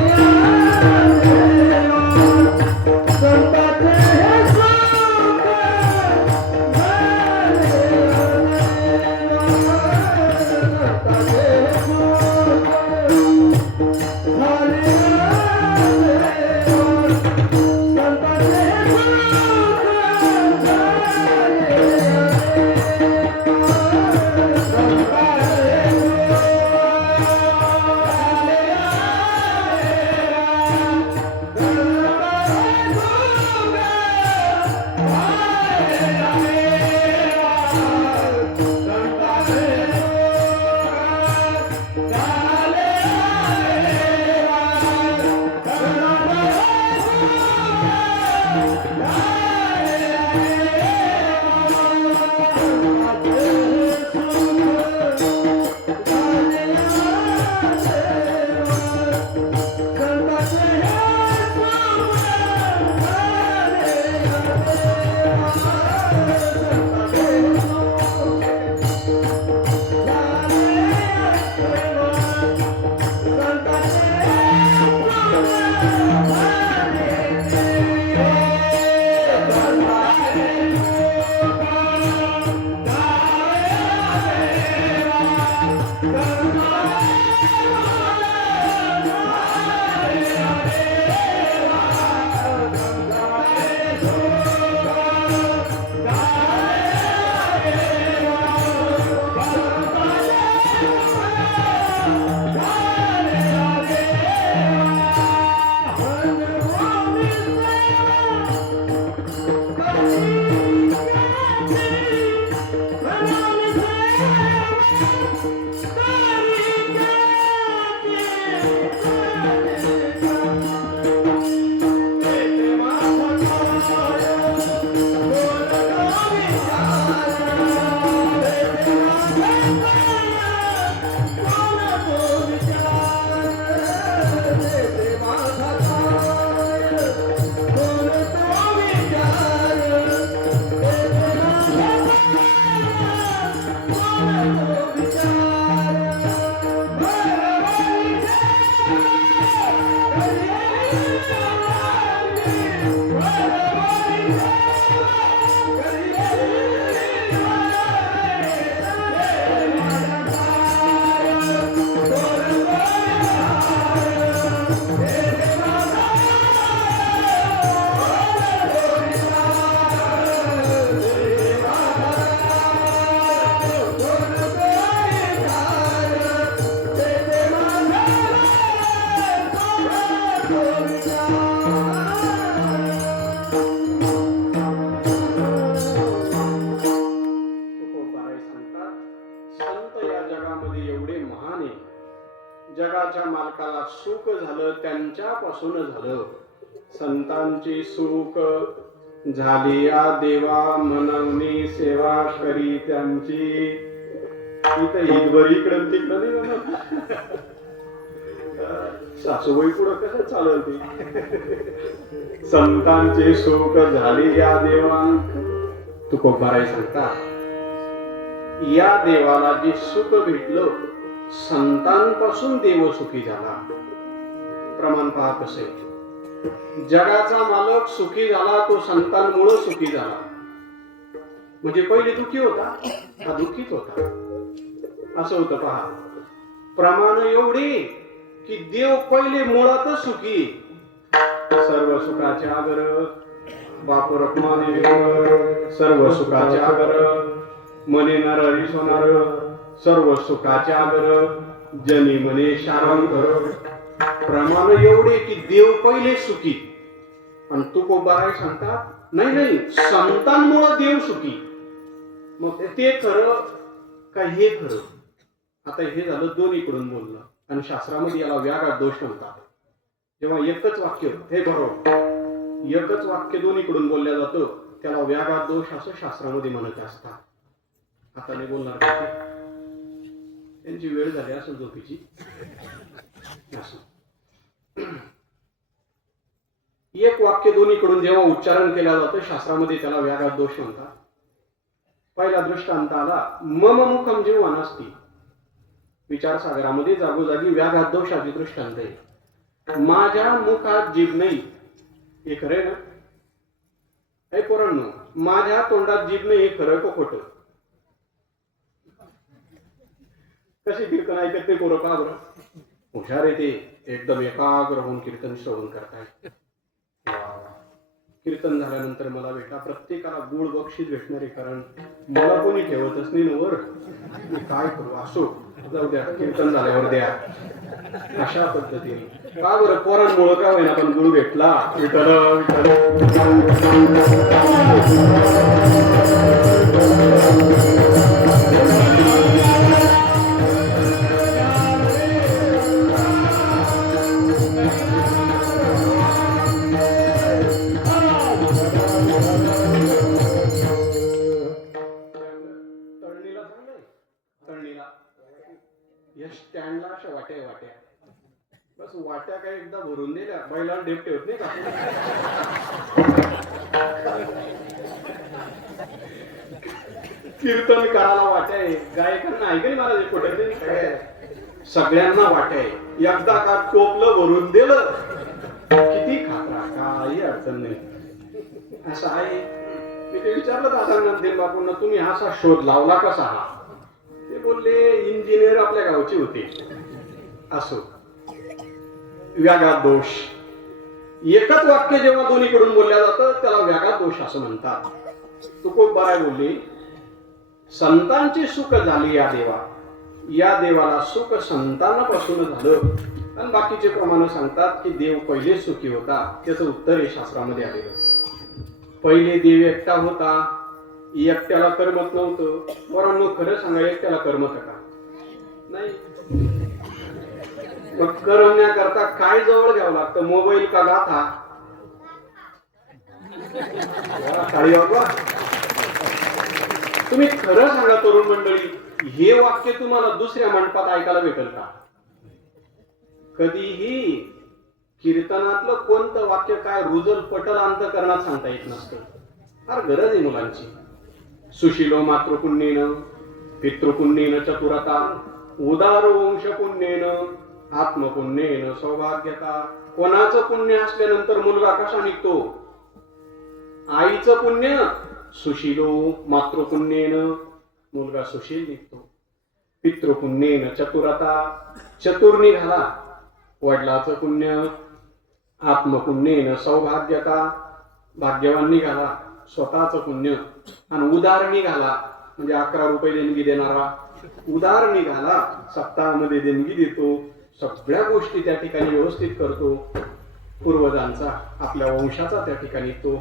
सुख झालं त्यांच्यापासून झालं. संतांची सुख झाली या देवा, मनवणी सेवा करी त्यांची. इथं ईदभर इकडं तिकडं नाही म्हणत. सासूबाई पुढं कसं चालल ते. संतांची सुख झाली या देवा. तुकोबाराय सांगता, या देवाला जे सुख भेटलं, संतांपासून देव सुखी झाला. प्रमाण पहा कसे. जगाचा मालक सुखी झाला तो संतांमुळे सुखी झाला. म्हणजे पहिले दुखी होता, हा दुःखीच होता, असं होतं. पहा, प्रमाण एवढे की देव पहिले मुळातच सुखी. सर्व सुखाचे आगर बाप रखमाने, सर्व सुखाचे आगर मने नर हरिसोनार, सर्व सुखाचे आगर जनी मने शारांतर. प्रमाण एवढे की देव पहिले सुखी. आणि तुकोबाराय सांगतात, नाही नाही, संतांमुळे देव सुखी. मग ते खरं का हे खरं? आता हे झालं दोन्हीकडून बोलणं. आणि शास्त्रामध्ये याला व्याघात दोष म्हणतात. जेव्हा एकच वाक्य, हे बरोबर, एकच वाक्य दोन्हीकडून बोलल्या जातं, त्याला व्याघात दोष असं शास्त्रामध्ये म्हणत असतात. आता नाही बोलणार, त्यांची वेळ झाली असेल झोपीची. एक वाक्य दोन्हीकडून जेव्हा उच्चारण केलं जातं शास्त्रामध्ये, त्याला व्याघात दोष म्हणतात. पहिला दृष्टांत आला, मम मुखम जीव नसती. विचारसागरामध्ये जागोजागी व्याघात दोषाची दृष्टांत आहे. माझ्या मुखात जीभ नाही, हे खरंय ना? हे पोरांनो, माझ्या तोंडात जीभ नाही, हे खरं का खोटं? कशी कीर्तन ऐकत ते पोरं? का बरं हुशार आहे ते, एकदम एकाग्र होऊन कीर्तन श्रवण करताय. कीर्तन झाल्यानंतर मला भेटा, प्रत्येकाला गुळ बक्षीस भेटणारे, कारण मला कोणी ठेवतच नाही वर. मी काय करू? असो, जाऊ द्या, कीर्तन झाल्यावर द्या. अशा पद्धतीने का बरं पोरांमुळं का होईना पण गुळ भेटला. विठ्ठल स्टँडला अशा वाट्या वाट्या, बस वाट्या काय एकदा भरून दिल्या, बैलाला ढेप ठेवत नाही का? कीर्तन करायला वाट्या आहे, गायकांना ऐकली मला कुठे सगळ्यांना वाट्या आहे. एकदा का टोपलं भरून दिलं, किती खात्रा, काही अडचण नाही. असं आहे. मी ते विचारलं दादा बापूंना, तुम्ही असा शोध लावला कसा? ते बोलले, इंजिनियर आपल्या गावचे होते. असो, व्याघात दोष. एकच वाक्य जेव्हा दोन्हीकडून बोलल्या जातं त्याला व्याघात दोष असं म्हणतात. तुकोबाराय बोलले, संतांची सुख झाली या देवा. या देवाला सुख संतांपासून झालं. आणि बाकीचे प्रमाण सांगतात की देव पहिले सुखी होता. त्याचं उत्तर हे शास्त्रामध्ये आलेलं. पहिले देव एकटा होता, एकट्याला करमत नव्हतं. पोरांनो खरं सांगा, एकट्याला करमत का? नाही. मग करमण्याकरता काय जवळ घ्यावं लागतं? मोबाईल का गाथा? तुम्ही खरं सांगा तरुण मंडळी, हे वाक्य तुम्हाला दुसऱ्या मंडपात ऐकायला भेटेल का? कधीही कीर्तनातलं कोणतं वाक्य काय रुजल पटल अंतकरणात सांगता येत नसतं. फार गरज आहे मुलांची. सुशीलो मातृपुण्येन, पितृपुण्येन चतुरता, उदार वंश पुण्येन, आत्मपुण्येन सौभाग्यता. कोणाचं पुण्य असल्यानंतर मुलगा कसा निघतो? आईचं पुण्य सुशीलो, मातृपुण्येन मुलगा सुशील निघतो. पितृपुण्येन चतुरता, चतुर निघाला. वडिलाचं पुण्य, आत्मपुण्येन सौभाग्यता, भाग्यवान निघाला. स्वतःचं पुण्य, आणि उदार निघाला म्हणजे 11 रुपये देणगी देणारा उदार निघाला. सप्ताहामध्ये देणगी देतो, सगळ्या गोष्टी त्या ठिकाणी व्यवस्थित करतो. पूर्वजांचा, आपल्या वंशाचा त्या ठिकाणी तो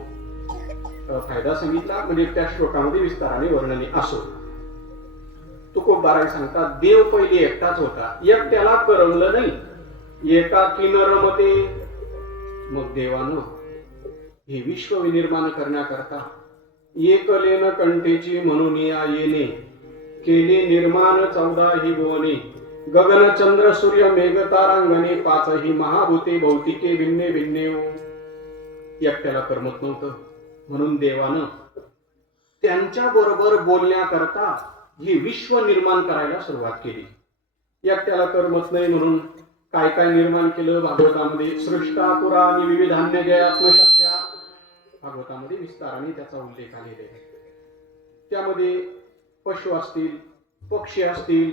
फायदा सांगितला. म्हणजे त्या श्लोकामध्ये विस्ताराने वर्णने. असो, तुकोबाराय सांगतात, देव पहिले एकटाच होता, एकट्याला करमलं नाही. एकाकी न रमते. मग देवानं हे विश्व विनिर्माण करण्याकरता एकलेन कंठेची म्हणून या येणे केले निर्माण 14 ही भुवने गगन चंद्र सूर्य मेघ तारांगणे 5 ही महाभूते भौतिके भिन्ने भिन्ने. एकट्याला करमत नव्हतं म्हणून देवानं त्यांच्या बरोबर बोलण्याकरता हे विश्व निर्माण करायला सुरुवात केली. एकट्याला करमत नाही म्हणून काय काय निर्माण केलं भागवतामध्ये. सृष्टा पुराणी विविधान्य जयात्मशक्त्या भागवतामध्ये विस्ताराने त्याचा उल्लेख आलेला आहे. त्यामध्ये पशु असतील, पक्षी असतील,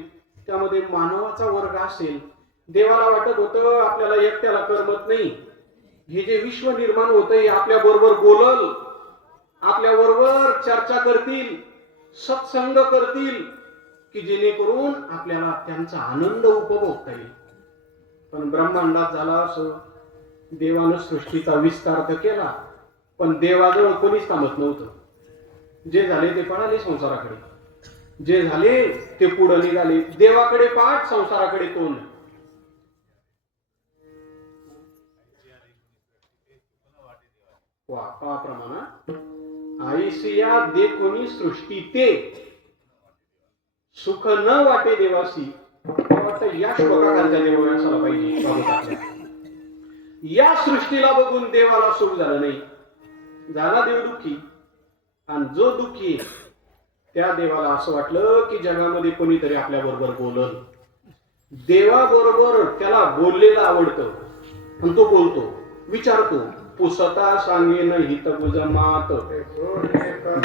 त्यामध्ये मानवाचा वर्ग असेल. देवाला वाटत होतं आपल्याला एकट्याला करमत नाही, हे जे विश्व निर्माण होतं हे आपल्या बरोबर बोलल, आपल्या बरोबर चर्चा करतील, सत्संग करतील, की जेणेकरून आपल्याला त्यांचा आनंद उपभोगता येईल. पण ब्रह्मांडात झाला असं, देवानं सृष्टीचा विस्तार तर केला पण देवाजवळ कोणीच थांबत नव्हतं. जे झाले ते पळाले संसाराकडे, जे झाले ते पुढे निघाले. देवाकडे पाठ, संसाराकडे तोंड. वापाप्रमाणात आईसिया दे कोणी सृष्टी ते सुख न वाटे देवासी. वाटतं या श्लोकाखालच्या देवाला असायला पाहिजे. या सृष्टीला बघून देवाला सुख झालं नाही, झाला देव दुःखी. आणि जो दुःखी त्या देवाला असं वाटलं की जगामध्ये कोणीतरी आपल्या बरोबर बोलल. देवाबरोबर त्याला बोललेलं आवडतं आणि तो बोलतो, विचारतो. पुसता सांगेन हित बुज मात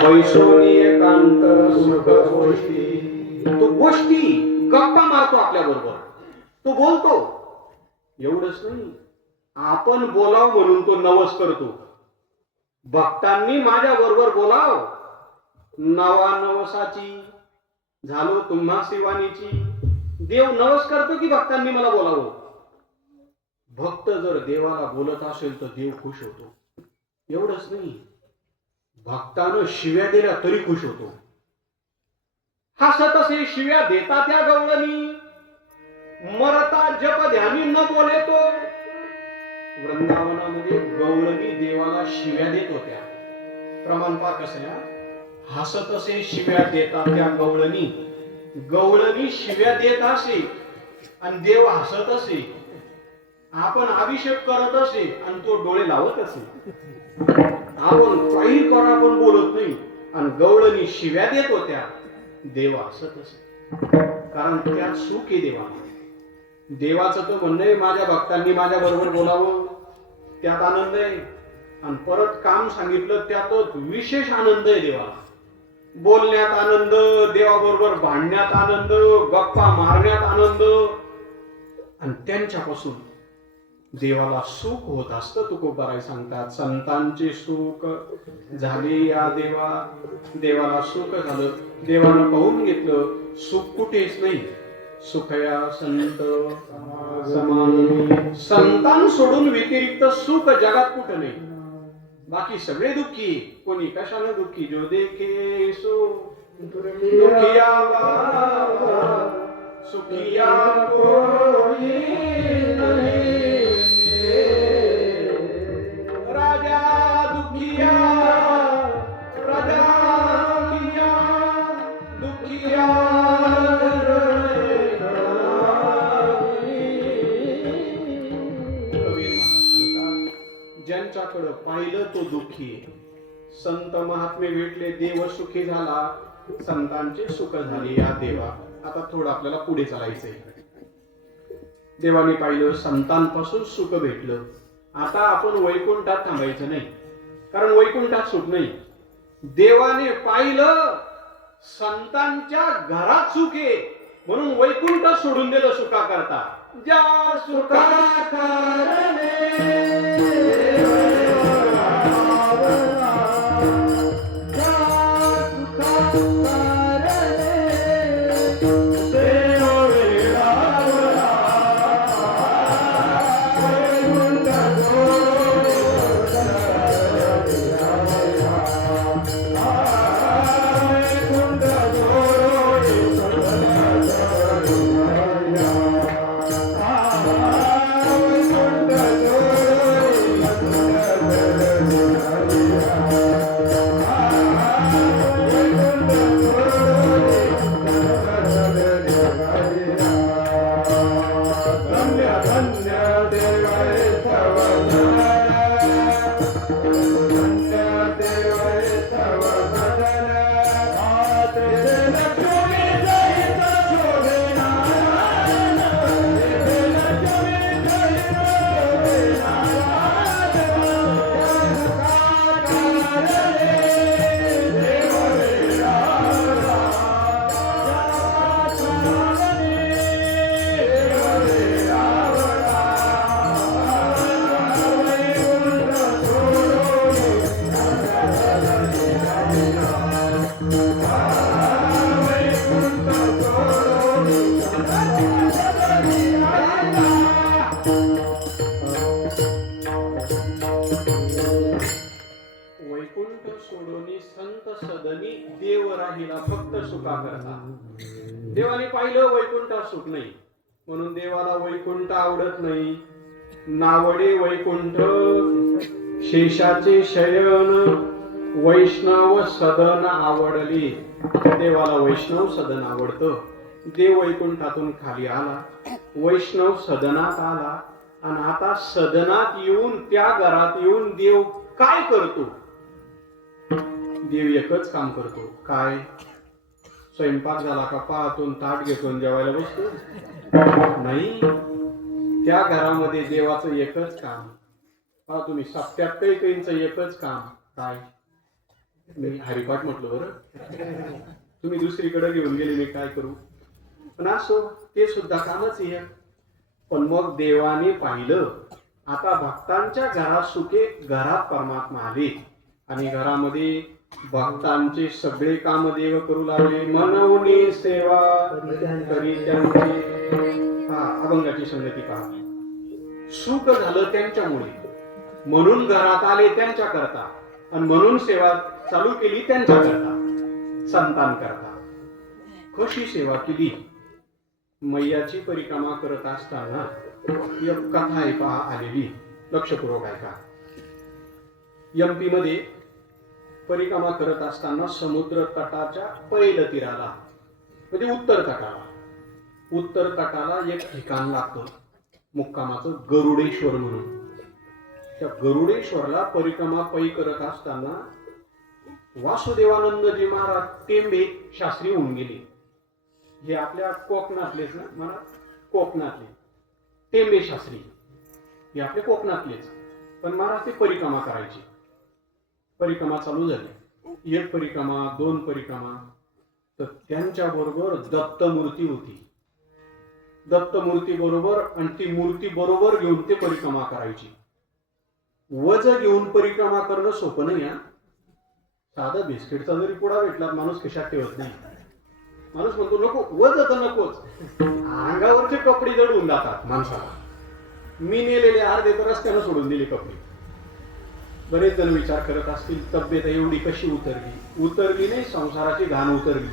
बैसोनी एकांत सुख गोष्टी. तो गोष्टी गप्पा मारतो आपल्या बरोबर, तो बोलतो. एवढंच नाही, आपण बोलाव म्हणून तो नवस करतो. भक्तांनी माझ्या बरोबर बोलाव, नवा नवसाची झालो तुम्हा शिवानीची. देव नवस करतो की भक्तांनी मला बोलावं. भक्त जर देवाला बोलत असेल तर देव खुश होतो. एवढंच नाही, भक्तानं शिव्या दिल्या तरी खुश होतो. हसत असे शिव्या देता त्या गवळणी, मरता जप ध्यानी न बोले तो. वृंदावनामध्ये गवळणी देवाला शिव्या देत होत्या. प्रमाण पहा कसं आहे. हसत असे शिव्या देता त्या गवळणी, गवळणी शिव्या देत असे आणि देव हसत असे. आपण अभिषेक करत असे आणि तो डोळे लावत असे. आपण काही करा पण बोलत नाही आणि गवळणी शिव्या देत होत्या, देव हसत असे. कारण त्यात सुख आहे देवाला. देवाचं तर म्हणणं आहे माझ्या भक्तांनी माझ्या बरोबर बोलावं, त्यात आनंद आहे. आणि परत काम सांगितलं त्यातच विशेष आनंद आहे देवाला. बोलण्यात आनंद, देवाबरोबर भांडण्यात आनंद, गप्पा मारण्यात आनंद. आणि त्यांच्यापासून देवाला सुख होत असतं. तुकोबाराय सांगतात, संतांचे सुख झाले या देवा. देवाला सुख झालं, देवानं पाहून घेतलं सुख कुठेच नाही. सुखया संत समान. संतान सोडून व्यतिरिक्त सुख जगात कुठं नाही. बाकी सगळे दुःखी. कोणी कशाने दुःखी? जो देखे सो दुखिया बाबा, सुखिया कोई नहीं. राजा दुखिया, राजा दुखिया ज्यांच्याकडे पाहिलं तो दुःखी. संत महात्मे भेटले, देव सुखी झाला, संतांचे सुख झाले या देवा. आता थोडं आपल्याला पुढे चालायचंय. देवाने पाहिलं, संतांपासून सुख भेटलं. आता आपण वैकुंठात थांबायचं नाही, कारण वैकुंठात सुख नाही. देवाने पाहिलं संतांच्या घरात सुख आहे म्हणून वैकुंठ सोडून दिलं सुखा करता. ज्या सुखा कारणे पाहिला फक्त सुखा करता. देवाने पाहिलं वैकुंठात सुख नाही, म्हणून देवाला वैकुंठ आवडत नाही. नावडे वैकुंठ शेषाचे शयन, वैष्णव सदन आवडली. देवाला वैष्णव सदन आवडतं. देव वैकुंठातून खाली आला, वैष्णव सदनात आला, आणि आता सदनात येऊन, त्या घरात येऊन देव काय करतो? देव एकच काम करतो. काय? स्वयंपाक झाला का पाहतून ताट घेतून जेवायला बसतो? नाही. त्या घरामध्ये देवाचं एकच काम. पहा तुम्ही, 77 एकच काम. काय? मी हरिपाठ म्हटलं बरं, तुम्ही दुसरीकडे घेऊन गेले, मी काय करू? पण असो, ते सुद्धा कामच आहे. पण मग देवाने पाहिलं, आता भक्तांच्या घरात सुखे, घरात परमात्मा आले, आणि घरामध्ये भक्तांचे सगळे काम देव करू लागले. मनवनी सेवा करी त्यांची. हा अभंगाची संगती पहा. सुख झालं त्यांच्यामुळे, म्हणून घरात आले त्यांच्या करता, आणि म्हणून सेवा चालू केली त्यांच्या करता, संतान करता. कशी सेवा केली? मैयाची परिक्रमा करत असताना एक कथा आहे पहा आलेली, लक्षपूर्वक ऐका. एमपी मध्ये परिक्रमा करत असताना समुद्र तटाच्या पहिल्या तीराला, म्हणजे उत्तर तटाला एक ठिकाण लागतं मुक्कामाचं, गरुडेश्वर म्हणून. त्या गरुडेश्वरला परिक्रमा पै करत असताना वासुदेवानंदजी महाराज टेंबे शास्त्री होऊन गेले. हे आपल्या कोकणातलेच ना, मला कोकणातले टेंबे शास्त्री, हे आपल्या कोकणातलेच. पण महाराज ते परिक्रमा करायचे. परिक्रमा चालू झाली, एक परिक्रमा, 2 परिक्रमा, तर त्यांच्या बरोबर दत्तमूर्ती होती. दत्तमूर्ती बरोबर, आणि ती मूर्ती बरोबर घेऊन ते परिक्रमा करायची. वज घेऊन परिक्रमा करणं सोपं नाही. हा साधा बिस्किटचा जरी पुडा भेटला, माणूस खिशात ठेवत नाही. माणूस म्हणतो नको, वज तर नकोच. अंगावरचे कपडे जडून जातात माणसाला. मी नेलेले अर्धे तर रस्त्यानं सोडून दिले कपडे. बरेच जण विचार करत असतील, तब्येत एवढी कशी उतरली नाही, संसाराची घाण उतरली.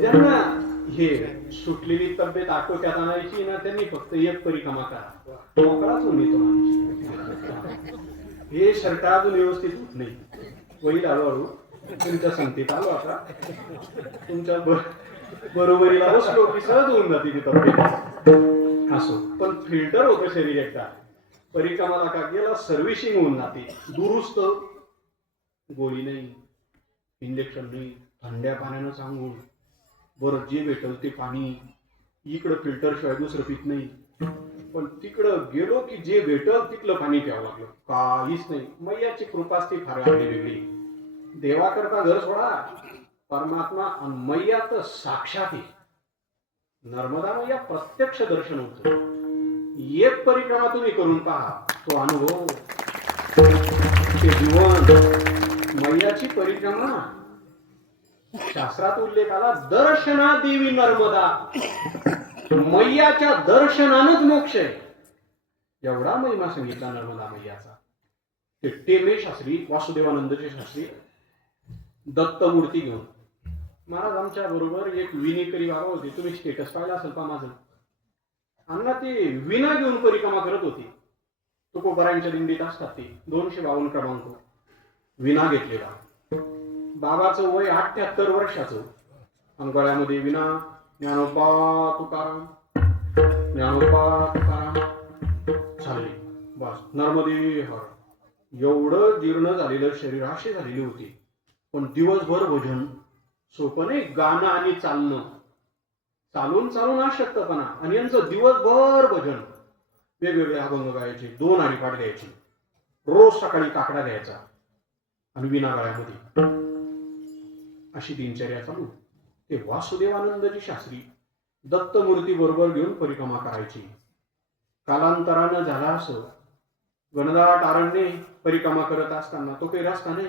ज्यांना हे सुटलेली तब्येत आटोक्यात आणायची ना, त्यांनी फक्त एक परिक्रमा करा, मोकळाच होऊन येतो माणूस. हे शर्ट अजून व्यवस्थित होत नाही. होईल हळूहळू. तुमच्या संगतीत आलो, आता तुमच्या बरोबरीला बसलो की सहज होऊन जाते ती तब्येत. असो, पण फिल्टर होतं शरीर एकदा. परिक्रमाला का गेला, सर्व्हिसिंग होऊन जाते. दुरुस्त, गोळी नाही, इंजेक्शन नाही, थंड्या पाण्यानं सांगून बरं जे भेटल ते पाणी. इकडं फिल्टर शिवाय दुसरं पित नाही, पण तिकडं गेलो की जे भेटल तिथलं पाणी प्यावं लागलं. काहीच नाही. मैयाची कृपा ती फार वेगळी. देवा करता घर सोडा, परमात्मा आणि मैया तर साक्षात आहे. नर्मदा मैया प्रत्यक्ष दर्शन होतं. एक परिक्रमा तुम्ही करून पहा, तो अनुभव, ते जीवन. मैयाची परिक्रमा, शास्त्रात उल्लेख आला, दर्शना देवी नर्मदा. मैयाच्या दर्शनानच मोक्ष आहे. एवढा महिमा सांगितला नर्मदा मैयाचा. ते टेंबे शास्त्री, वासुदेवानंदचे शास्त्री, दत्तमूर्ती घेऊन. महाराज आमच्या बरोबर एक विनेकरी बाबा होते, तुम्ही स्टेटस पाहिला असेल पहा माझं. अण्णा ते विना घेऊन परिक्रमा करत होती. तुकोबारांच्या दिंडीत असतात ते, 252 क्रमांक विना घेतलेला. बाबाचं वय 78 वर्षाचं, आणि गळ्यामध्ये विना. ज्ञानोबा तुकाराम, ज्ञानोबा तुकाराम झाले. बस नर्मदे हर. एवढं जीर्ण झालेलं शरीर, अशी झालेली होती. पण दिवसभर भजन, सोपं नाही. गाणं आणि चालणं, चालून चालून अशक्तपणा, आणि यांचं दिवसभर भजन. वेगवेगळे अभंग गायचे, 2 हरिपाठ घ्यायचे, रोज सकाळी काकडा घ्यायचा, आणि विना गळ्यामध्ये. अशी दिनचर्या चालू. ते वासुदेवानंदजी शास्त्री दत्तमूर्ती बरोबर घेऊन परिक्रमा करायची. कालांतरानं झाला असं, घनदाट अरण्ये परिक्रमा करत असताना, तो काही रस्ता नाही,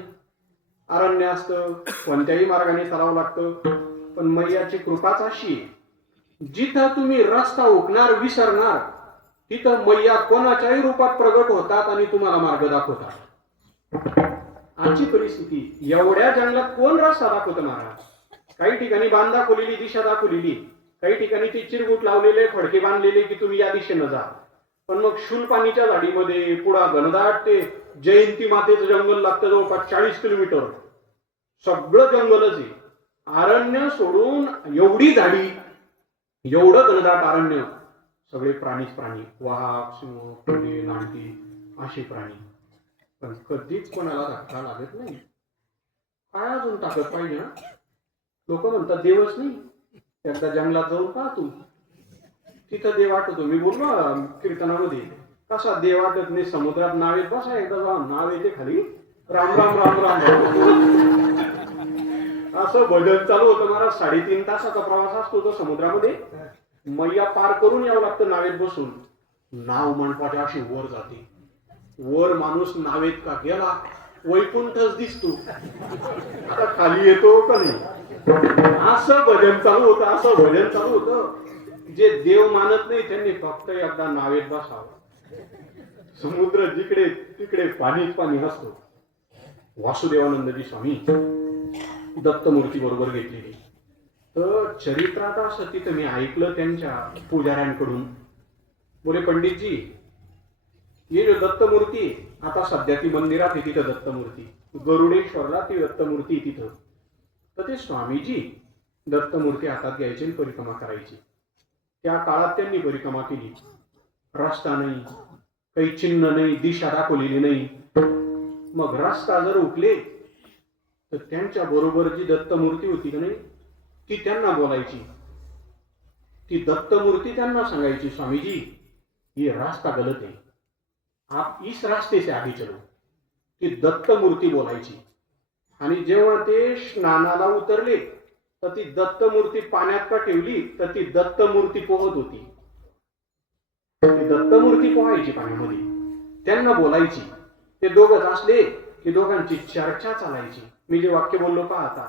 अरण्य असतं, कोणत्याही मार्गाने चालावं लागतं. पण मैयाची कृपाच अशी, जिथं तुम्ही रस्ता हुकणार, विसरणार, तिथं मैया कोणाच्याही रूपात प्रगट होतात आणि तुम्हाला मार्ग दाखवतात. आजची परिस्थिती, एवढ्या जंगलात कोण रस्ता दाखवतं महाराज? काही ठिकाणी बांध दाखवलेली, दिशा दाखवलेली, काही ठिकाणी ती चिरगुट लावलेले, फडके बांधलेले की तुम्ही या दिशेनं जा. पण मग शूलपाणीच्या झाडीमध्ये पुढा घनदाट ते जयंती मातेचं जंगल लागतं जवळपास 40 किलोमीटर. सगळं जंगलच आहे. अरण्य सोडून एवढी झाडी, एवढं घनदाट अरण्य, सगळे प्राणीच प्राणी, वाघ, सिंह, कोल्हे, नांदी असे प्राणी. पण कधीच कोणाला धक्का लागत नाही. काय अजून ताकद पाहिजे ना? लोक म्हणतात देवच नाही. एकदा जंगलात जाऊन पहा तू, तिथं देव वाटतो. मी बोललो कीर्तनामध्ये, कसा देव वाटत नाही. समुद्रात नावेत बसा, एकदा जाऊन नाव येते खाली, राम राम राम राम असं भजन चालू होतं महाराज. 3.5 तासाचा प्रवास असतो तो समुद्रामध्ये. मैया पार करून यावं लागतं नावेत बसून. नाव मंडपाच्या अशी वर जाते. वर माणूस नावेत का गेला, वैकुंठच दिसतो. आता खाली येतो का नाही, असं भजन चालू होतं, असं भजन चालू होतं. जे देव मानत नाही त्यांनी फक्त एकदा नावेत बसावं. समुद्र जिकडे तिकडे पाणीच पाणी असतो. वासुदेवानंदजी स्वामी दत्तमूर्ती बरोबर घेतलेली. तर चरित्रात असं तिथं मी ऐकलं त्यांच्या पुजाऱ्यांकडून. बोले पंडितजी, ये जो दत्तमूर्ती आता सध्या ती मंदिरात आहे, तिथं दत्तमूर्ती गरुडेश्वरला ती दत्तमूर्ती तिथं. तर ते स्वामीजी दत्तमूर्ती हातात घ्यायची आणि परिक्रमा करायची. त्या काळात त्यांनी परिक्रमा केली. रस्ता नाही, काही चिन्ह नाही, दिशा दाखवलेली नाही. मग रस्ता जर उकले तर त्यांच्या बरोबर जी दत्तमूर्ती होती का नाही, ती त्यांना बोलायची. ती दत्तमूर्ती त्यांना सांगायची, स्वामीजी ये रास्ता गलत है, आप इस रास्ते से आगे चलो. ती दत्तमूर्ती बोलायची. आणि जेव्हा ते स्नानाला उतरले तर ती दत्तमूर्ती पाण्यात का ठेवली, तर ती दत्तमूर्ती पोहत होती. ती दत्तमूर्ती पोहायची पाण्यामध्ये, त्यांना बोलायची. ते दोघच असले की दोघांची चर्चा चालायची. मी जे वाक्य बोललो पहा आता,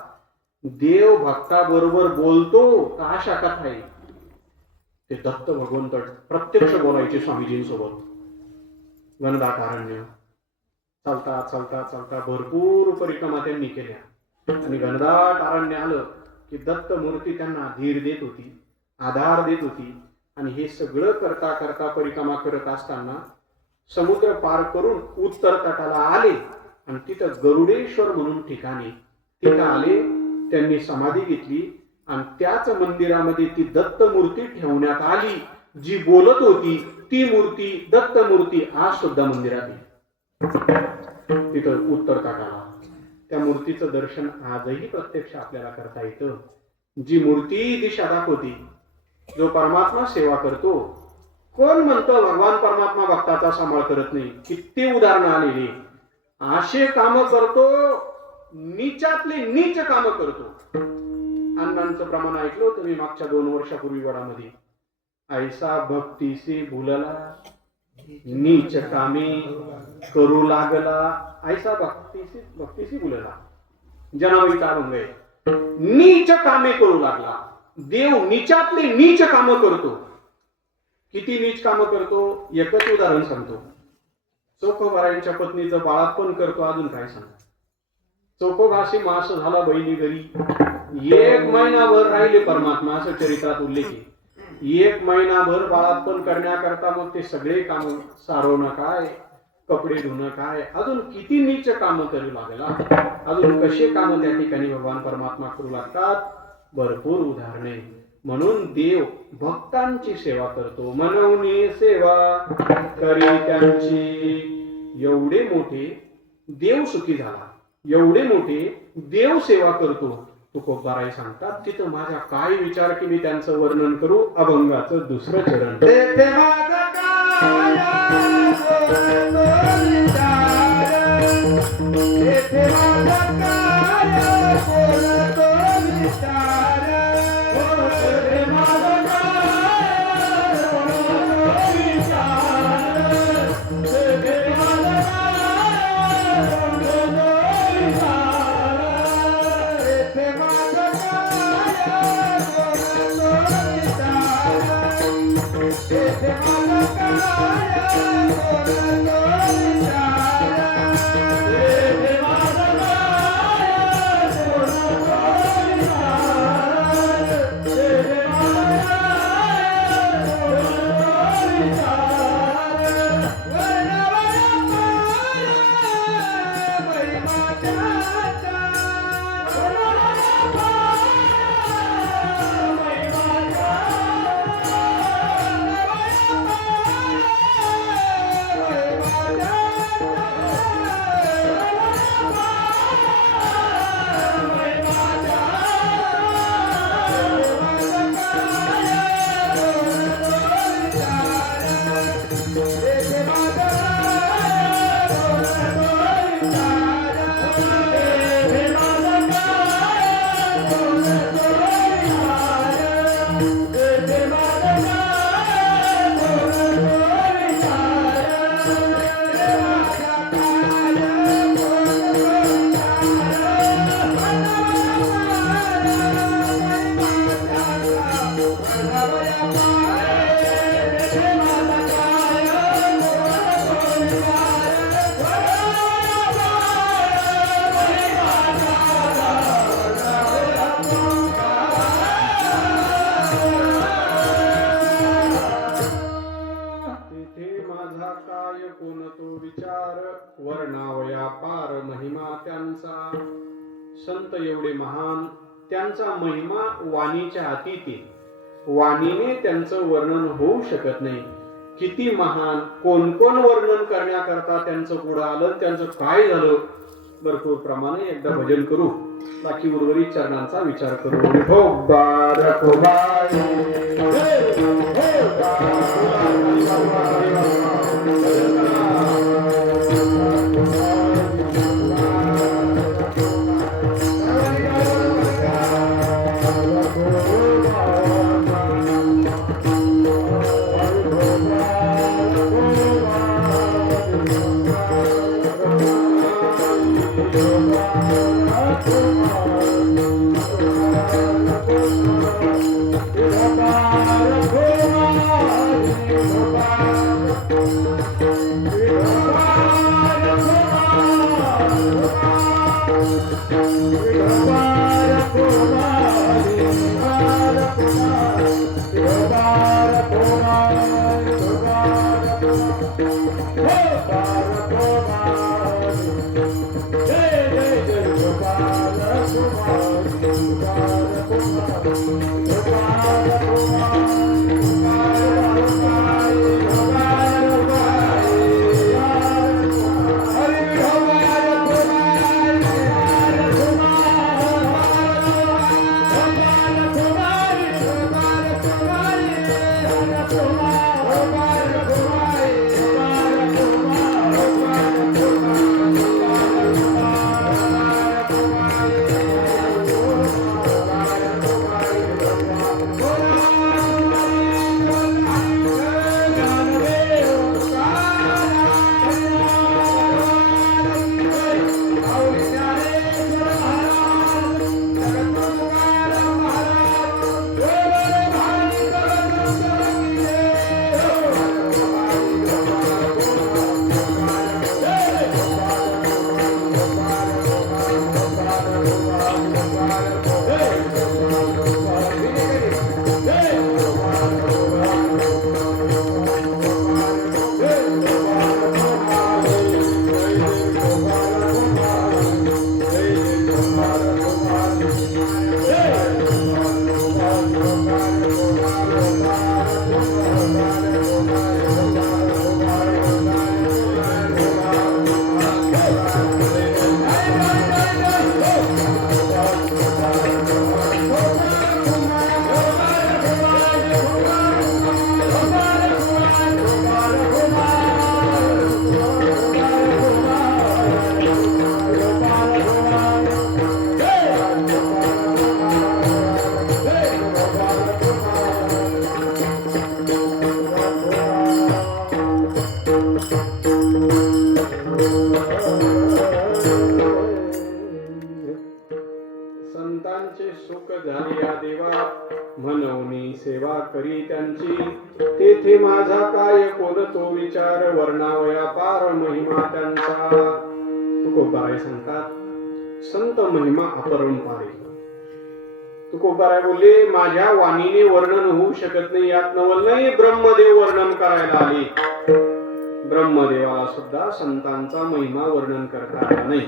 देव भक्ता बरोबर बोलतो तर अशा कथा आहे. ते दत्त भगवंत प्रत्यक्ष बोलायचे स्वामीजींसोबत. घनदाट अरण्य चालता चालता चालता भरपूर परिक्रमा त्यांनी केल्या. आणि घनदाट अरण्य आलं की दत्तमूर्ती त्यांना धीर देत होती, आधार देत होती. आणि हे सगळं करता करता परिक्रमा करत असताना समुद्र पार करून उत्तर तटाला आले. आणि तिथं गरुडेश्वर म्हणून ठिकाणी तिथं आले. त्यांनी समाधी घेतली आणि त्याच मंदिरामध्ये ती दत्तमूर्ती ठेवण्यात आली. जी बोलत होती ती मूर्ती, दत्तमूर्ती आज सुद्धा मंदिरात आहे तिथं उत्तर तटाला. त्या मूर्तीचं दर्शन आजही प्रत्यक्ष आपल्याला करता येतं. जी मूर्ती दिशा दाखवती, जो परमात्मा सेवा करतो. कोण म्हणतं भगवान परमात्मा भक्ताचा सांभाळ करत नाही? किती उदाहरणं आलेली. असे काम करतो, नीचातले नीच काम करतो. अण्णांचं प्रमाण ऐकलं होतं मी मागच्या 2 वर्षापूर्वी वडामध्ये. ऐसा भक्तीसी भुलला, नीच कामे करू लागला. ऐसा भक्तीसी भुलला, जनाबाईचा अभंग आहे. नीच कामे करू लागला. देव नीचातले नीच काम करतो. किती नीच काम करतो? एकच उदाहरण सांगतो. चोखोबारांच्या पत्नीचं बाळापण करतो. अजून काय सांग? चोखोबाशी मास झाला बहिणी घरी. 1 महिनाभर राहिले परमात्मा, असं चरित्रात उल्लेख आहे. 1 महिनाभर बाळापण करण्याकरता मग ते सगळे काम, सारवणं काय, कपडे धुणं काय, अजून किती नीच काम करू लागला. अजून कसे काम त्या ठिकाणी भगवान परमात्मा करू लागतात. भरपूर उदाहरणे. म्हणून देव भक्तांची सेवा करतो. मनवनी सेवा करी त्यांची. एवढे मोठे देव सुखी झाला, एवढे मोठे देव सेवा करतो. तुकोबाराय सांगतात, तिथं माझा काय विचार की मी त्यांचं वर्णन करू. अभंगाचं 2रं चरण. Hey, काय कोण तो विचार वर्णावया पार महिमा त्यांचा. संत एवढे महान, त्यांचा महिमा वाणीच्या अतीत, वाणीने त्यांचं वर्णन होऊ शकत नाही. किती महान, कोण कोण वर्णन करण्याकरता त्यांचं पुढं आलं, त्यांचं काय झालं, भरपूर प्रमाणे एकदा भजन करू, बाकी उर्वरित चरणांचा विचार करू. हो बारक सेवा करी त्यांची, तेथे माझा काय कोण तो विचार वर्णावया पार महिमा त्यांचा. तुकोबाराय सांगतात, संत महिमा अपरंपार. तुकोबाराय बोलले, माझ्या वाणीने वर्णन होऊ शकत नाही. यात नवल नाही, ब्रह्मदेव वर्णन करायला आले. ब्रह्मदेवाला सुद्धा संतांचा महिमा वर्णन करता आला नाही.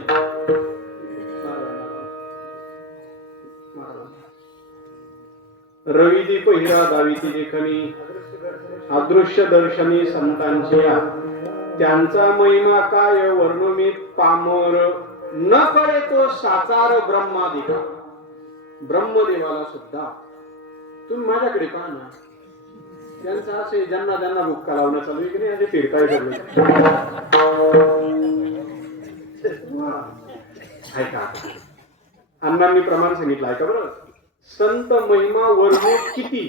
रविदीप हिरा दाविती लेखनी, अदृश्य दर्शनी संतांची, त्यांचा महिमा काय वर्णमी पामर. न कळे तो साकार ब्रह्मादिका. ब्रह्मदेवाला सुद्धा तुम्ही माझ्याकडे पहा ना, त्यांचं असे ज्यांना ज्यांना बुक्का लावणं चालू आहे की नाही, असे फिरताय सगळे. ऐका, अण्णांनी प्रमाण सांगितलं, ऐका बरं. संत महिमा वर्णू किती,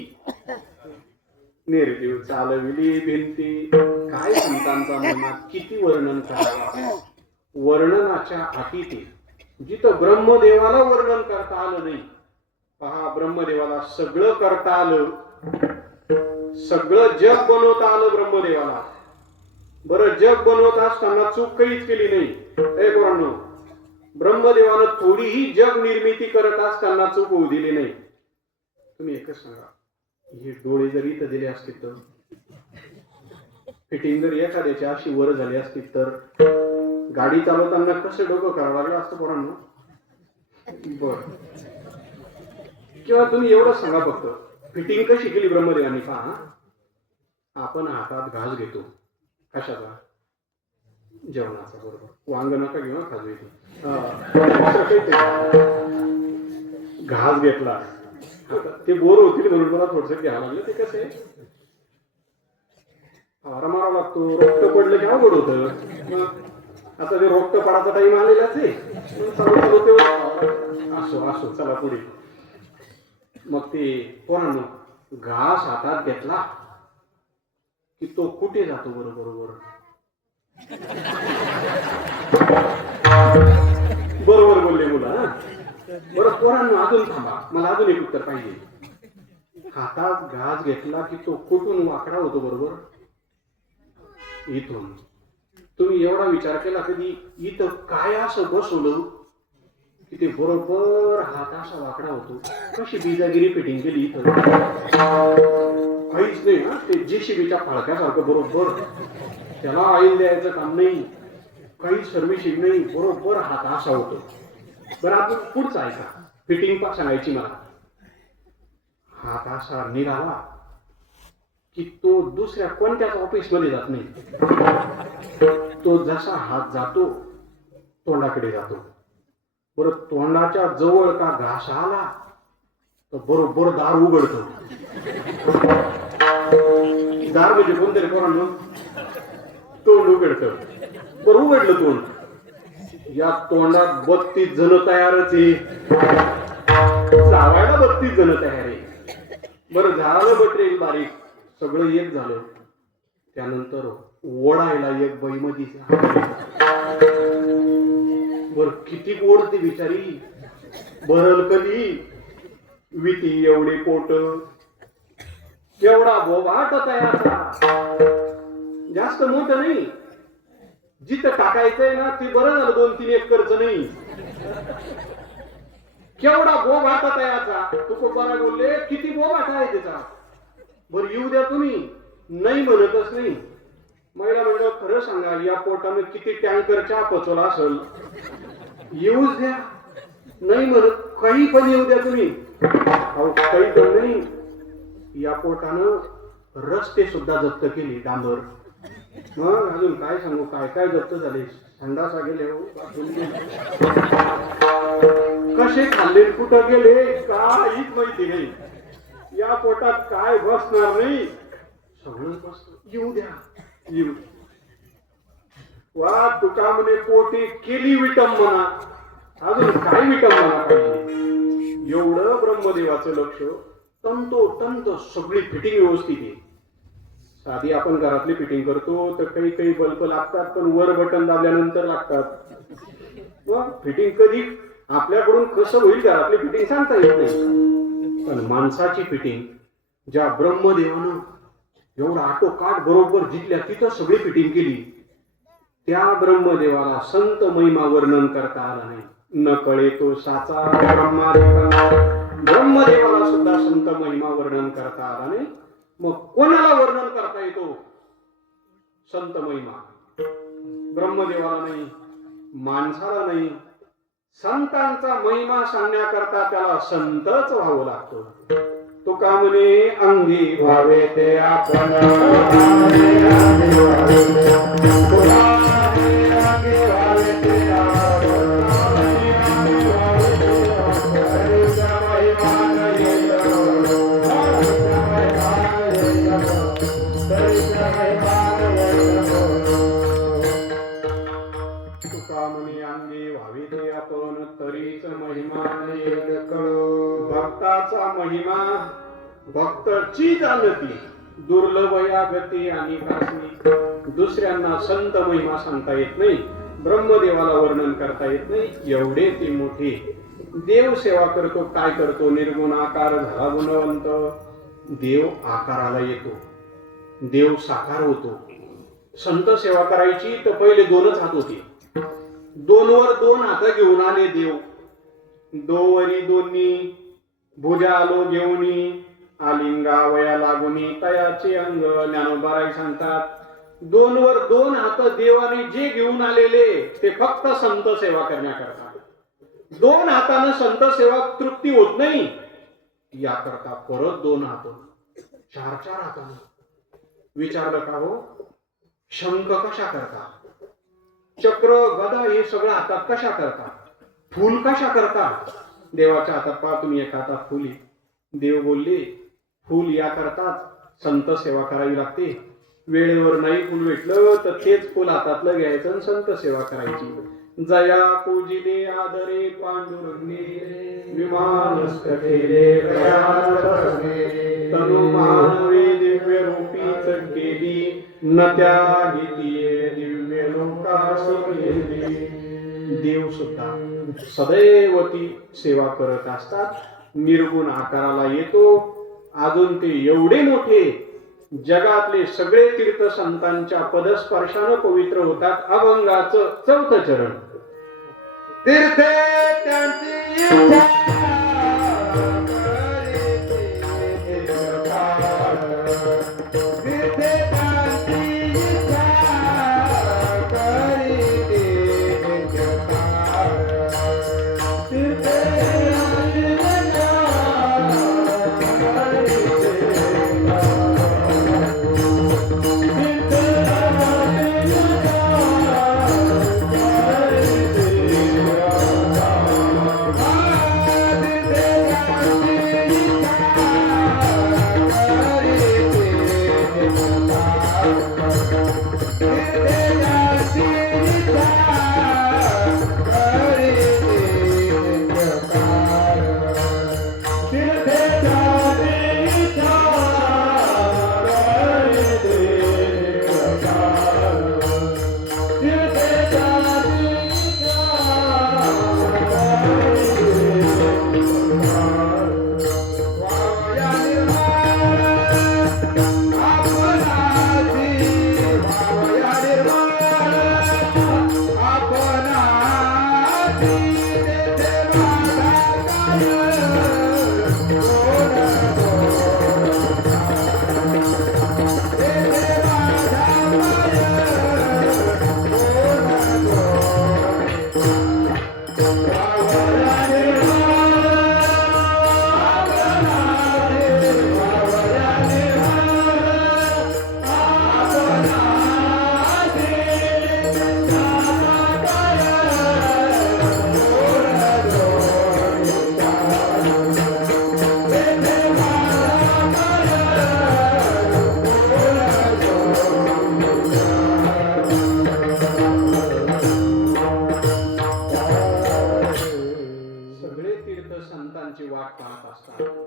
निर्जीव चालविली भिंती. काय संतांचा महिमा किती वर्णन करावा. वर्णनाच्या अतिथे जिथं ब्रह्मदेवाला वर्णन करता आलं नाही. पहा, ब्रह्मदेवाला सगळं करता आलं, सगळं जग बनवता आलं ब्रह्मदेवाला. बरं, जग बनवत असताना चूक काहीच केली नाही. हे पोरांनो, ब्रह्मदेवानं थोडीही जग निर्मिती करत असताना चूक होऊ दिली नाही. तुम्ही एकच सांगा, हे डोळे जरी इथं दिले असते तर फिटिंग जर एखाद्याची अशी वर झाली असती तर गाडी चालवताना कसं डोकं करावं लागलं असतं पोरांनो. बर, किंवा तुम्ही एवढं सांगा फक्त, फिटिंग कशी केली ब्रह्मदेवानी पहा. आपण हातात घास घेतो, कशाचा? जेवणाचा. बरोबर, वांग नका घेऊ खाजू येते. घास घेतला, ते बोर होतील म्हणून मला थोडस घ्यावं लागलं. ते कसं आहे, फारा मारा लागतो, रक्त पडलं की अवघड होतं. आता ते रक्त पडायचा टाइम आलेलाच आहे, चालू चालू तेव्हा असो असो चला पुढे. मग ते पोरांनो घास हातात घेतला की तो कुठे जातो? बरोबर बरोबर बोलले मुलं. बरं पोरांनो अजून थांबा, मला अजून एक उत्तर पाहिजे. हातात घास घेतला की तो कुठून वाकडा होतो? बरोबर इथून. तुम्ही एवढा विचार केला कधी इथं काय असं बसवलं की ते बरोबर हात असा वाकडा होतो? कशी बिजागिरी फिटिंग केली इथं? काहीच नाही ना, ते जेसीबीच्या फाळक्यासारखं बरोबर, त्याला ऑइल द्यायचं काम नाही, काही सर्व्हिसिंग नाही, बरोबर हात असा होतो. बरं आपण पुढचं ऐका, फिटिंग सांगायची मला. हात असा निघाला की तो दुसऱ्या कोणत्याच ऑफिस मध्ये जात नाही. तो जसा हात जातो तोंडाकडे जातो. बरं तोंडाच्या जवळ का घास आला तर बरोबर दार उघडतो. दार म्हणजे कोणतरी पोरांनो तोंड उघडतं. बरं उघडलं तोंड, या तोंडात 32 जण तयारच आहे, चावायला 32 जण तयार आहे. बरं झालं बटरेल बारीक, सगळं एक झालं. त्यानंतर ओढायला एक बाई मध्ये, बर किती ओढते बिचारी, भरल कधी विती एवढे पोट, केवढा बोबाट तयाचा, जास्त मोठं नाही, जिथं टाकायचंय ना ते बरं झालं 2-3 एकरच नाही, केवढा बोबाट तयाचा. तू बरा बोलले किती बोबाट आहे त्याचा. बरं येऊ द्या तुम्ही, नाही म्हणतच नाही. महिला मंडळ खरं सांगा, या पोटाने किती टँकर चहा पचवला असेल, येऊच द्या. नाही म्हणत, काही पण येऊ द्या तुम्ही. काही पण नाही, या पोटानं रस्ते सुद्धा जप्त केले, डांबर. मग अजून काय सांगू, काय काय जप्त झाले. संडासा गेले हो, कसे खाल्ले, कुठं गेले, काहीच माहिती नाही. या पोटात काय बसणार नाही, सगळं बसत. येऊ द्या, येऊ. वा तुका म्हणे पोटी केली विटंबना, अजून काय विटंबना पाहिजे. एवढं ब्रह्मदेवाचं लक्ष, तंतोतंत सगळी फिटिंग व्यवस्थित आहे. साधी आपण घरातली फिटिंग करतो तर काही काही बल्ब लागतात, पण वर बटन दाबल्यानंतर लागतात. मग फिटिंग कधी आपल्याकडून कसं होईल घरातली फिटिंग सांगता येत नाही. पण माणसाची फिटिंग ज्या ब्रह्मदेवानं एवढा आटोकाट बरोबर जिथल्या तिथं सगळी फिटिंग केली, त्या ब्रह्मदेवाला संत महिमा वर्णन करता आला नाही. न कळे तो साचा ब्रह्मदेवाला सुद्धा संत महिमा वर्णन करता आला नाही. मग कोणाला वर्णन करता येतो संत महिमा? ब्रह्मदेवाला नाही, माणसाला नाही. संतांचा महिमा सांगण्याकरता त्याला संतच व्हावं लागतो. तो का म्हणे अंगी व्हावे ते आपण, तरीच महिमा भक्ताचा महिमा भक्तची जाणती, दुर्लभ या गती आणि कासनी. दुसऱ्यांना संत महिमा सांगता येत नाही, ब्रह्मदेवाला वर्णन करता येत नाही. एवढे ते मोठे देव सेवा करतो. काय करतो? निर्गुण आकार झाला गुणवंत. देव आकाराला येतो, देव साकार होतो. संत सेवा करायची तर पहिले 2च हात होते, 2वर 2 हात घेऊन आले देव. दोवरी दोन्ही भुजा आलो घेऊनी, आलिंगा वया लागुनी तयाचे अंग. ज्ञानोबाराय सांगतात, दोन वर दोन हात देवाने जे घेऊन आलेले ते फक्त संत सेवा करण्याकरता. दोन हातानं संत सेवा तृप्ती होत नाही, याकरता परत दोन हात, चार चार हातानं. विचारलं का हो, शंख कशा करता, चक्र गदा हे सगळं हातात कशा करता, फूल कशा करता? देवाच्या हातात पहा तुम्ही, एका हातात फुल. देव बोलले फूल या करतात संत सेवा करावी लागते. वेळेवर नाही फुल भेटलं तर तेच फुल हातातलं घ्यायचं आणि संत सेवा करायची. जया पूजिले आदरे पांडुरंगे, विमानस्थ केले तनु मानवे दिव्य रूपीच केली, न त्या गीतीये दिव्य लोकास गेली. देव सुद्धा सदैव ती सेवा करत असतात. निर्गुण आकाराला येतो. अजून ते एवढे मोठे, जगातले सगळे तीर्थ संतांच्या पदस्पर्शानं पवित्र होतात. अभंगाचं 4थं चरण. तीर्थे त्यांची इच्छा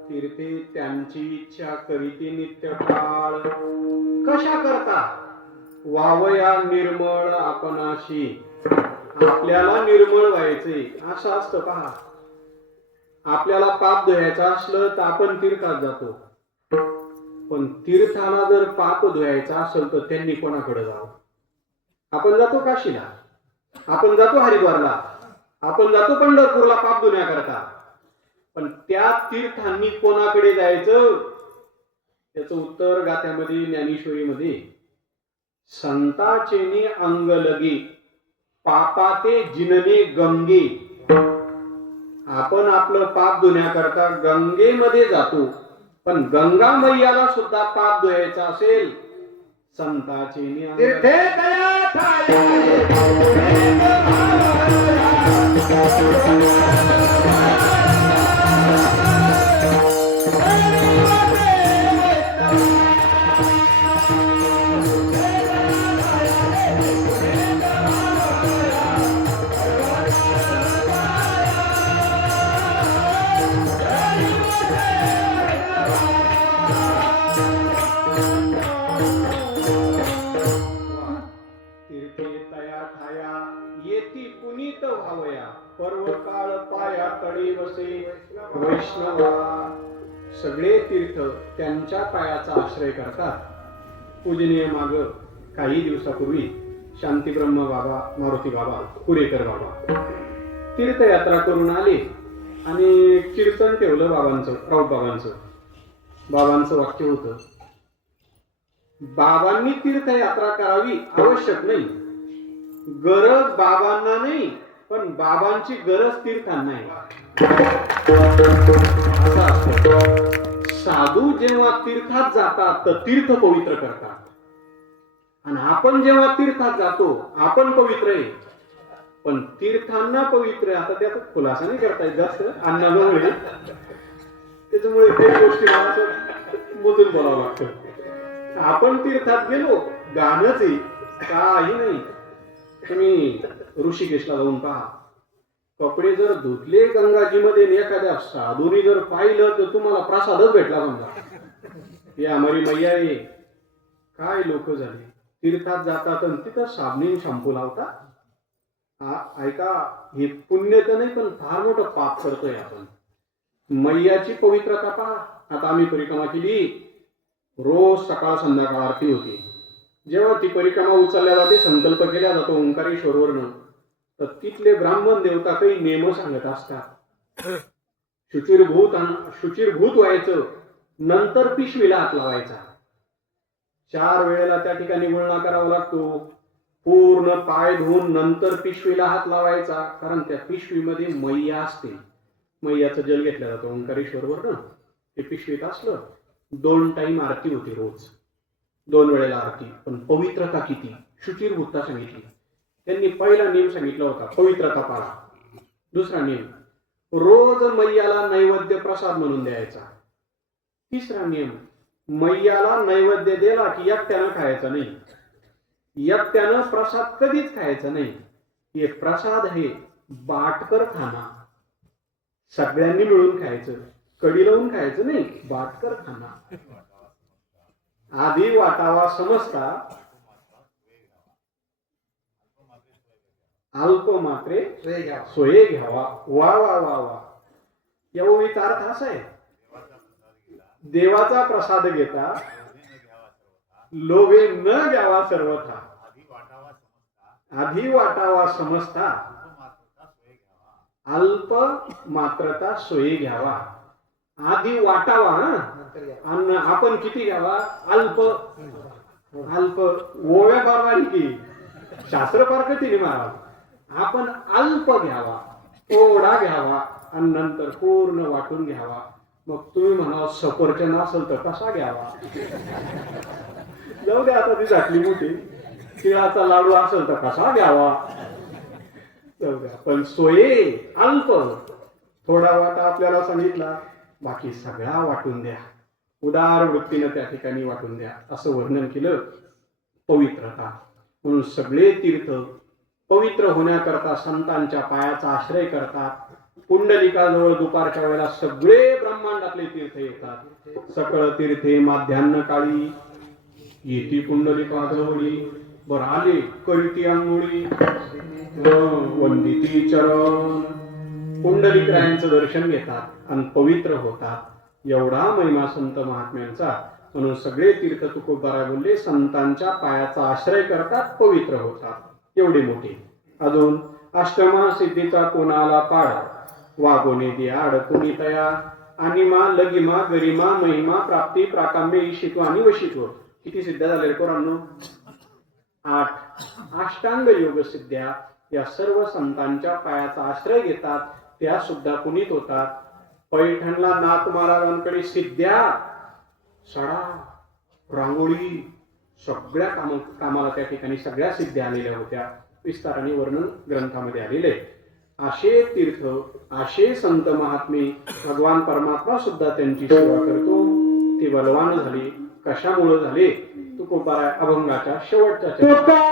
तीर्थे त्यांची इच्छा करीती नित्य काळ. कशा करता? वावया निर्मळ आपणाशी. आपल्याला निर्मळ व्हायचे असं असतं पहा. आपल्याला पाप धुवायचं असलं तर आपण तीर्थात जातो, पण तीर्थाला जर पाप धुवायचं असेल तर त्यांनी कोणाकडे जावं? आपण जातो काशीला, आपण जातो हरिद्वारला, आपण जातो पंढरपूरला पाप धुण्याकरता, पण त्या तीर्थांनी कोणाकडे जायचं? त्याचं उत्तर गाथ्यामध्ये, ज्ञानेश्वरीमध्ये, संताचेनी अंग लगे पापाते जिनने गंगे. आपण आपलं पाप धुण्याकरता गंगेमध्ये जातो, पण गंगा मैयाला सुद्धा पाप धुवायचा असेल, संताचेनी तीर्थे तया ठाया पुनीत व्हावया, पर्वकाळ पाया तळी बसे वैष्णवा. सगळे तीर्थ त्यांच्या पायाचा आश्रय करतात. पूजनीय माग काही दिवसापूर्वी शांतीब्रह्म बाबा, मारुती बाबा, कुरेकर बाबा तीर्थयात्रा करून आले आणि कीर्तन ठेवलं बाबांचं, राऊत बाबांचं. बाबांचं वाक्य होतं, बाबांनी तीर्थयात्रा करावी आवश्यक नाही, गरज बाबांना नाही, पण बाबांची गरज तीर्थांना आहे. असं असतं. साधू जेव्हा तीर्थात जातात तर तीर्थ पवित्र करतात, आणि आपण जेव्हा तीर्थात जातो आपण पवित्र आहे, पण तीर्थांना पवित्र आहे. आता त्याचा खुलासा नाही करता येत जास्त अन्नामुळे, त्याच्यामुळे ते गोष्टी मला असं मोजून बोलावं लागतं. आपण तीर्थात गेलो, गाणंच आहे काही नाही. तुम्ही ऋषिकेशला जाऊन पहा, कपडे जर धुतले गंगाजीमध्ये एखाद्या साधूने जर पाहिलं तर तुम्हाला प्रसादच भेटला समजा. हे आमरी मैया आहे. काय लोक झाले, तीर्थात जातात आणि तिथं साबणी शॅम्पू लावतात. ऐका, हे पुण्य तर नाही पण फार मोठं पाप करतोय आपण. मैयाची पवित्रता पहा. आता आम्ही परिक्रमा केली, रोज सकाळ संध्याकाळ आरती होती. जेव्हा ती परिक्रमा उचलल्या जाते, संकल्प केला जातो ओंकारेश्वरवरनं, तर तिथले ब्राह्मण देवता काही नियम सांगत असतात. शुचिरभूत व्हायचं, नंतर पिशवीला हात लावायचा. 4 वेळेला त्या ठिकाणी गुळणा करावा लागतो. पूर्ण पाय धुवून नंतर पिशवीला हात लावायचा, कारण त्या पिशवीमध्ये मैया असते. मैयाचं जल घेतलं जातं ओंकारेश्वरवरनं. ते पिशवीत असलं. 2 टाइम आरती होती रोज, 2 वेळेला आरती. पण पवित्रता किती, शुचिरभूतता सांगितली. त्यांनी पहिला नियम सांगितला होता, पवित्रता पाळा. दुसरा नियम, रोज मैयाला नैवेद्य प्रसाद म्हणून द्यायचा. तिसरा नियम, मैयाला नैवेद्य दिला की एकट्यानं खायचा नाही. एकट्यानं प्रसाद कधीच खायचा नाही. हे प्रसाद हे बाटकर खाना, सगळ्यांनी मिळून खायचं, कडी लावून खायचं नाही, बाटकर खाना. आधी वाटावा समजता, अल्प मात्रे सोये घ्यावा. वा वा वा वा. या ओळीचा अर्थ असा आहे, देवाचा प्रसाद घेता लोभे न घ्यावा सर्वथा, आधी वाटावा समजता, अल्प मात्रता सोयी घ्यावा. आधी वाटावा, अन्न आपण किती घ्यावा, अल्प. अल्प ओव्या बारवाली की शास्त्र पारखतीने मारावा. आपण अल्प घ्यावा, थोडा घ्यावा आणि नंतर पूर्ण वाटून घ्यावा. मग तुम्ही म्हणा सफरचंद असेल तर कसा घ्यावा, जाऊ द्या आता ती झाटली मोठी. तिळाचा लाडू असेल तर कसा घ्यावा, जाऊ द्या. पण सोये अल्प, थोडा वाटा आपल्याला सांगितला, बाकी सगळा वाटून द्या. उदार वृत्तीनं त्या ठिकाणी वाटून द्या, असं वर्णन केलं. पवित्रता म्हणून सगळे तीर्थ पवित्र होण्याकरता संतांच्या पायाचा आश्रय करतात. पुंडलिकाजवळ दुपारच्या वेळेला सगळे ब्रह्मांडातले तीर्थ येतात. सकळ तीर्थे माध्यान्ह काळी येती पुंडलिकाजवळी. बर आले करीती अंघोळी, वंदिती चरण. पुंडलिकरायांचं दर्शन घेतात आणि पवित्र होतात. एवढा महिमा संत महात्म्यांचा. म्हणून सगळे तीर्थ तुकोबारा बोलले संतांच्या पायाचा आश्रय करतात, पवित्र होतात. एवढे मोठे. अजून अष्टमा सिद्धीचा कोणाला पाळ, वागोने दिया अडकुनी तया, अनिमा लगिमा गरिमा महिमा प्राप्ती प्राकाम्य ईशित्व आणि वशित्व. किती सिद्ध्या झाले पोरांनो? 8 अष्टांग योग सिद्ध्या. या सर्व संतांच्या पायाचा आश्रय घेतात, त्या सुद्धा पुनीत होतात. पैठणला नाथ महाराजांकडे सिद्ध्या, सडा, रांगोळी, सगळ्या कामाला त्या ठिकाणी सगळ्या सिद्ध्या आलेल्या होत्या. विस्ताराने वर्णन ग्रंथामध्ये आलेले. असे तीर्थ, असे संत महात्मे, भगवान परमात्मा सुद्धा त्यांची सेवा करतो. ते बलवान झाले. कशामुळे झाले? तुकोबारा अभंगाच्या शेवटच्या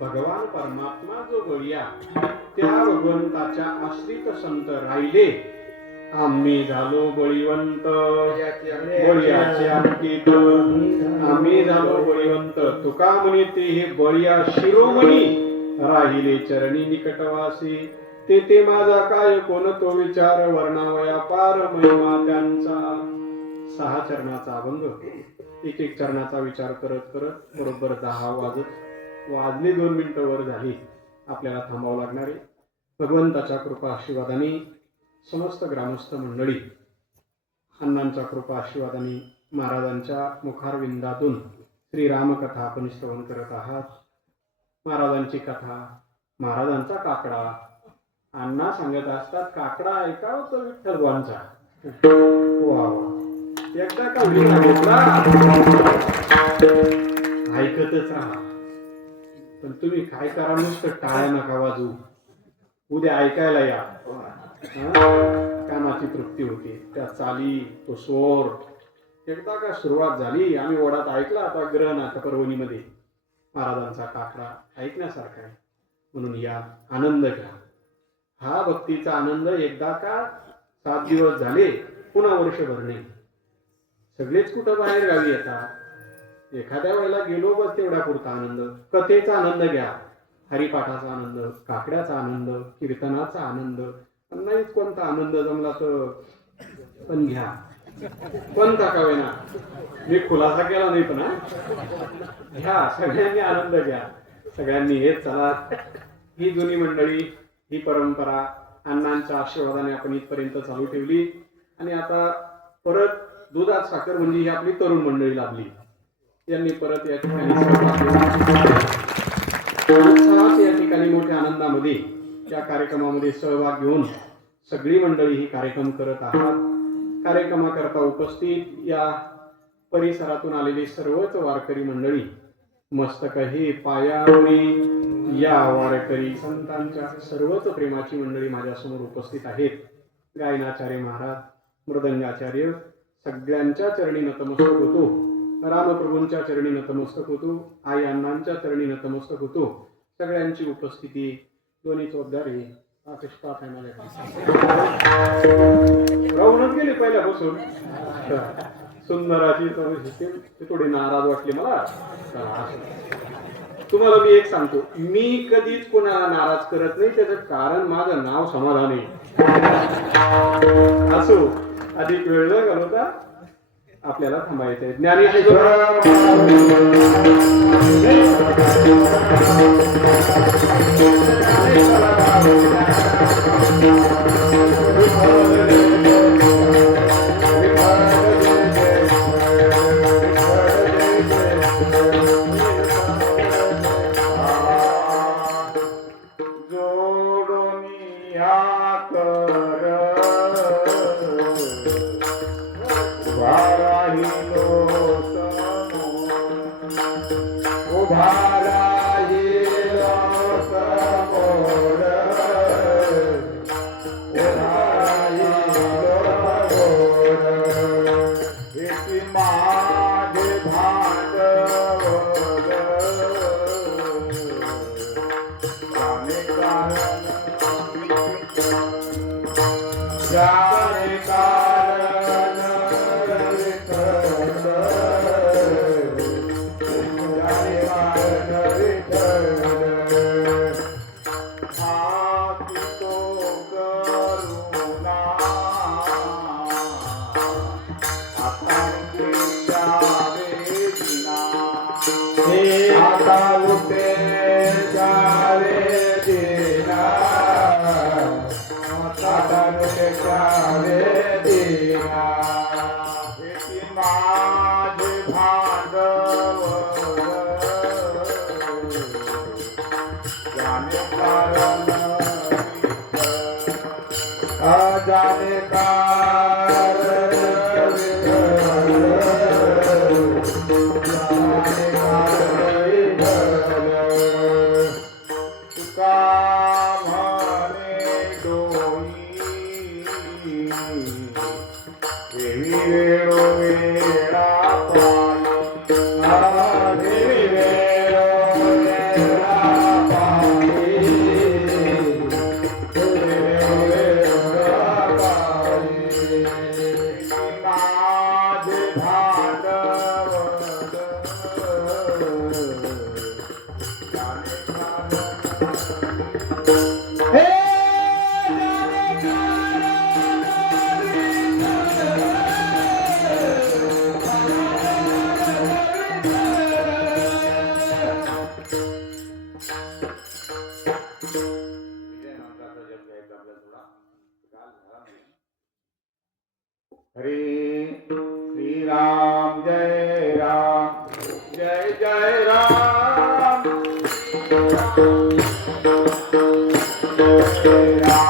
भगवान परमात्मा जो बळीया त्या भगवंताच्या आश्रित संत राहिले आम्ही झालो बळीवंत बळीयाचे अंकित आम्ही झालो बळीवंत तुका म्हणे ते हे बळीया शिरोमणी राहिले चरणी निकटवासी ते माझा काय कोण तो विचार वर्णावया पार महिमा त्यांचा 6 चरणाचा अभंग एक एक चरणाचा विचार करत करत बरोबर 10 वाजले 2 मिनिटं वर झाली आपल्याला थांबावं लागणार आहे. भगवंताच्या कृपा आशीर्वादाने समस्त ग्रामस्थ मंडळी अण्णांच्या कृपा आशीर्वादाने महाराजांच्या मुखारविंदातून श्रीरामकथा आपण श्रवण करत आहात. महाराजांची कथा महाराजांचा काकडा अण्णा सांगत असतात, काकडा ऐकाव तो विठ्ठलवांचा. वा वा. एकदा का विना घेतला ऐकतच राहा. पण तुम्ही काय करा, नुसतं टाळ्या नका वाजवू. उद्या ऐकायला या. कानाची तृप्ती होते. त्या चाली, तो स्वर. एकदा का सुरुवात झाली, आम्ही ओढात ऐकला आता ग्रहणाच्या पर्वणीमध्ये महाराजांचा काकडा ऐकण्यासारखा आहे. म्हणून या, आनंद घ्या. हा भक्तीचा आनंद एकदा का 7 दिवस झाले, पुन्हा वर्षभर नाही. सगळेच कुठं बाहेर गावी येतात. एखाद्या वेळेला गेलो बस तेवढ्या पुरता आनंद. कथेचा आनंद घ्या, हरिपाठाचा आनंद, काकड्याचा आनंद, कीर्तनाचा आनंद. नाहीच कोणता आनंद जमला तर पण घ्या, कोणता का होईना. मी खुलासा केला नाही, पण घ्या, सगळ्यांनी आनंद घ्या. सगळ्यांनी हेच चला. ही जुनी मंडळी, ही परंपरा अण्णांच्या आशीर्वादाने आपण इथपर्यंत चालू ठेवली. आणि आता परत दुधात साखर म्हणजे ही आपली तरुण मंडळी लाभली. यांनी परत या ठिकाणी या ठिकाणी मोठ्या आनंदामध्ये या कार्यक्रमामध्ये सहभाग घेऊन सगळी मंडळी ही कार्यक्रम करत आहात. कार्यक्रमाकरता उपस्थित या परिसरातून आलेली सर्वच वारकरी मंडळी, मस्तक हे पायावरी या वारकरी संतांच्या सर्वच प्रेमाची मंडळी माझ्यासमोर उपस्थित आहेत. गायनाचार्य महाराज, मृदंगाचार्य, सगळ्यांच्या चरणी नतमस्तक होतो. रामप्रभूंच्या चरणी नतमस्तक होतो. आई अण्णांच्या चरणी नतमस्तक होतो. सगळ्यांची उपस्थिती दोन्ही चौदारी राहूनच गेली पहिल्यापासून. सुंदराची थोडी नाराज वाटली मला. तुम्हाला मी एक सांगतो, मी कधीच कोणाला नाराज करत नाही. त्याचं कारण माझं नाव समाधान आहे. असो, अधिक वेळ न घालवता आपल्याला थांबायचं आहे. ज्ञानेश्वर हरे श्री राम, जय राम, जय जय राम, जय राम.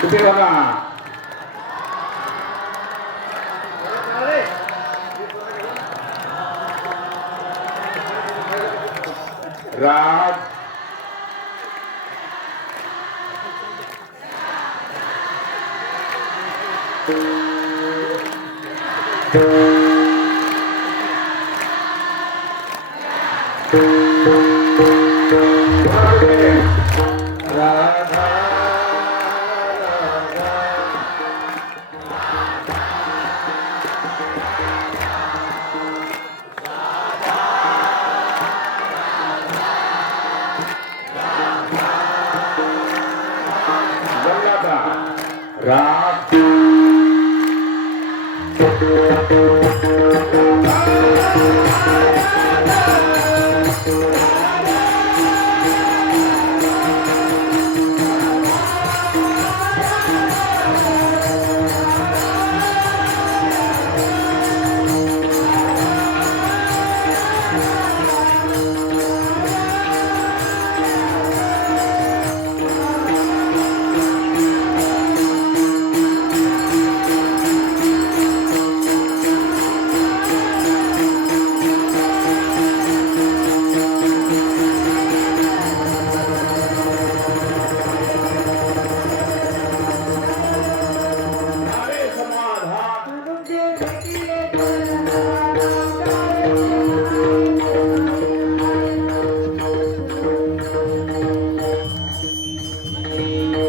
कुठे बघा राज राधा राधा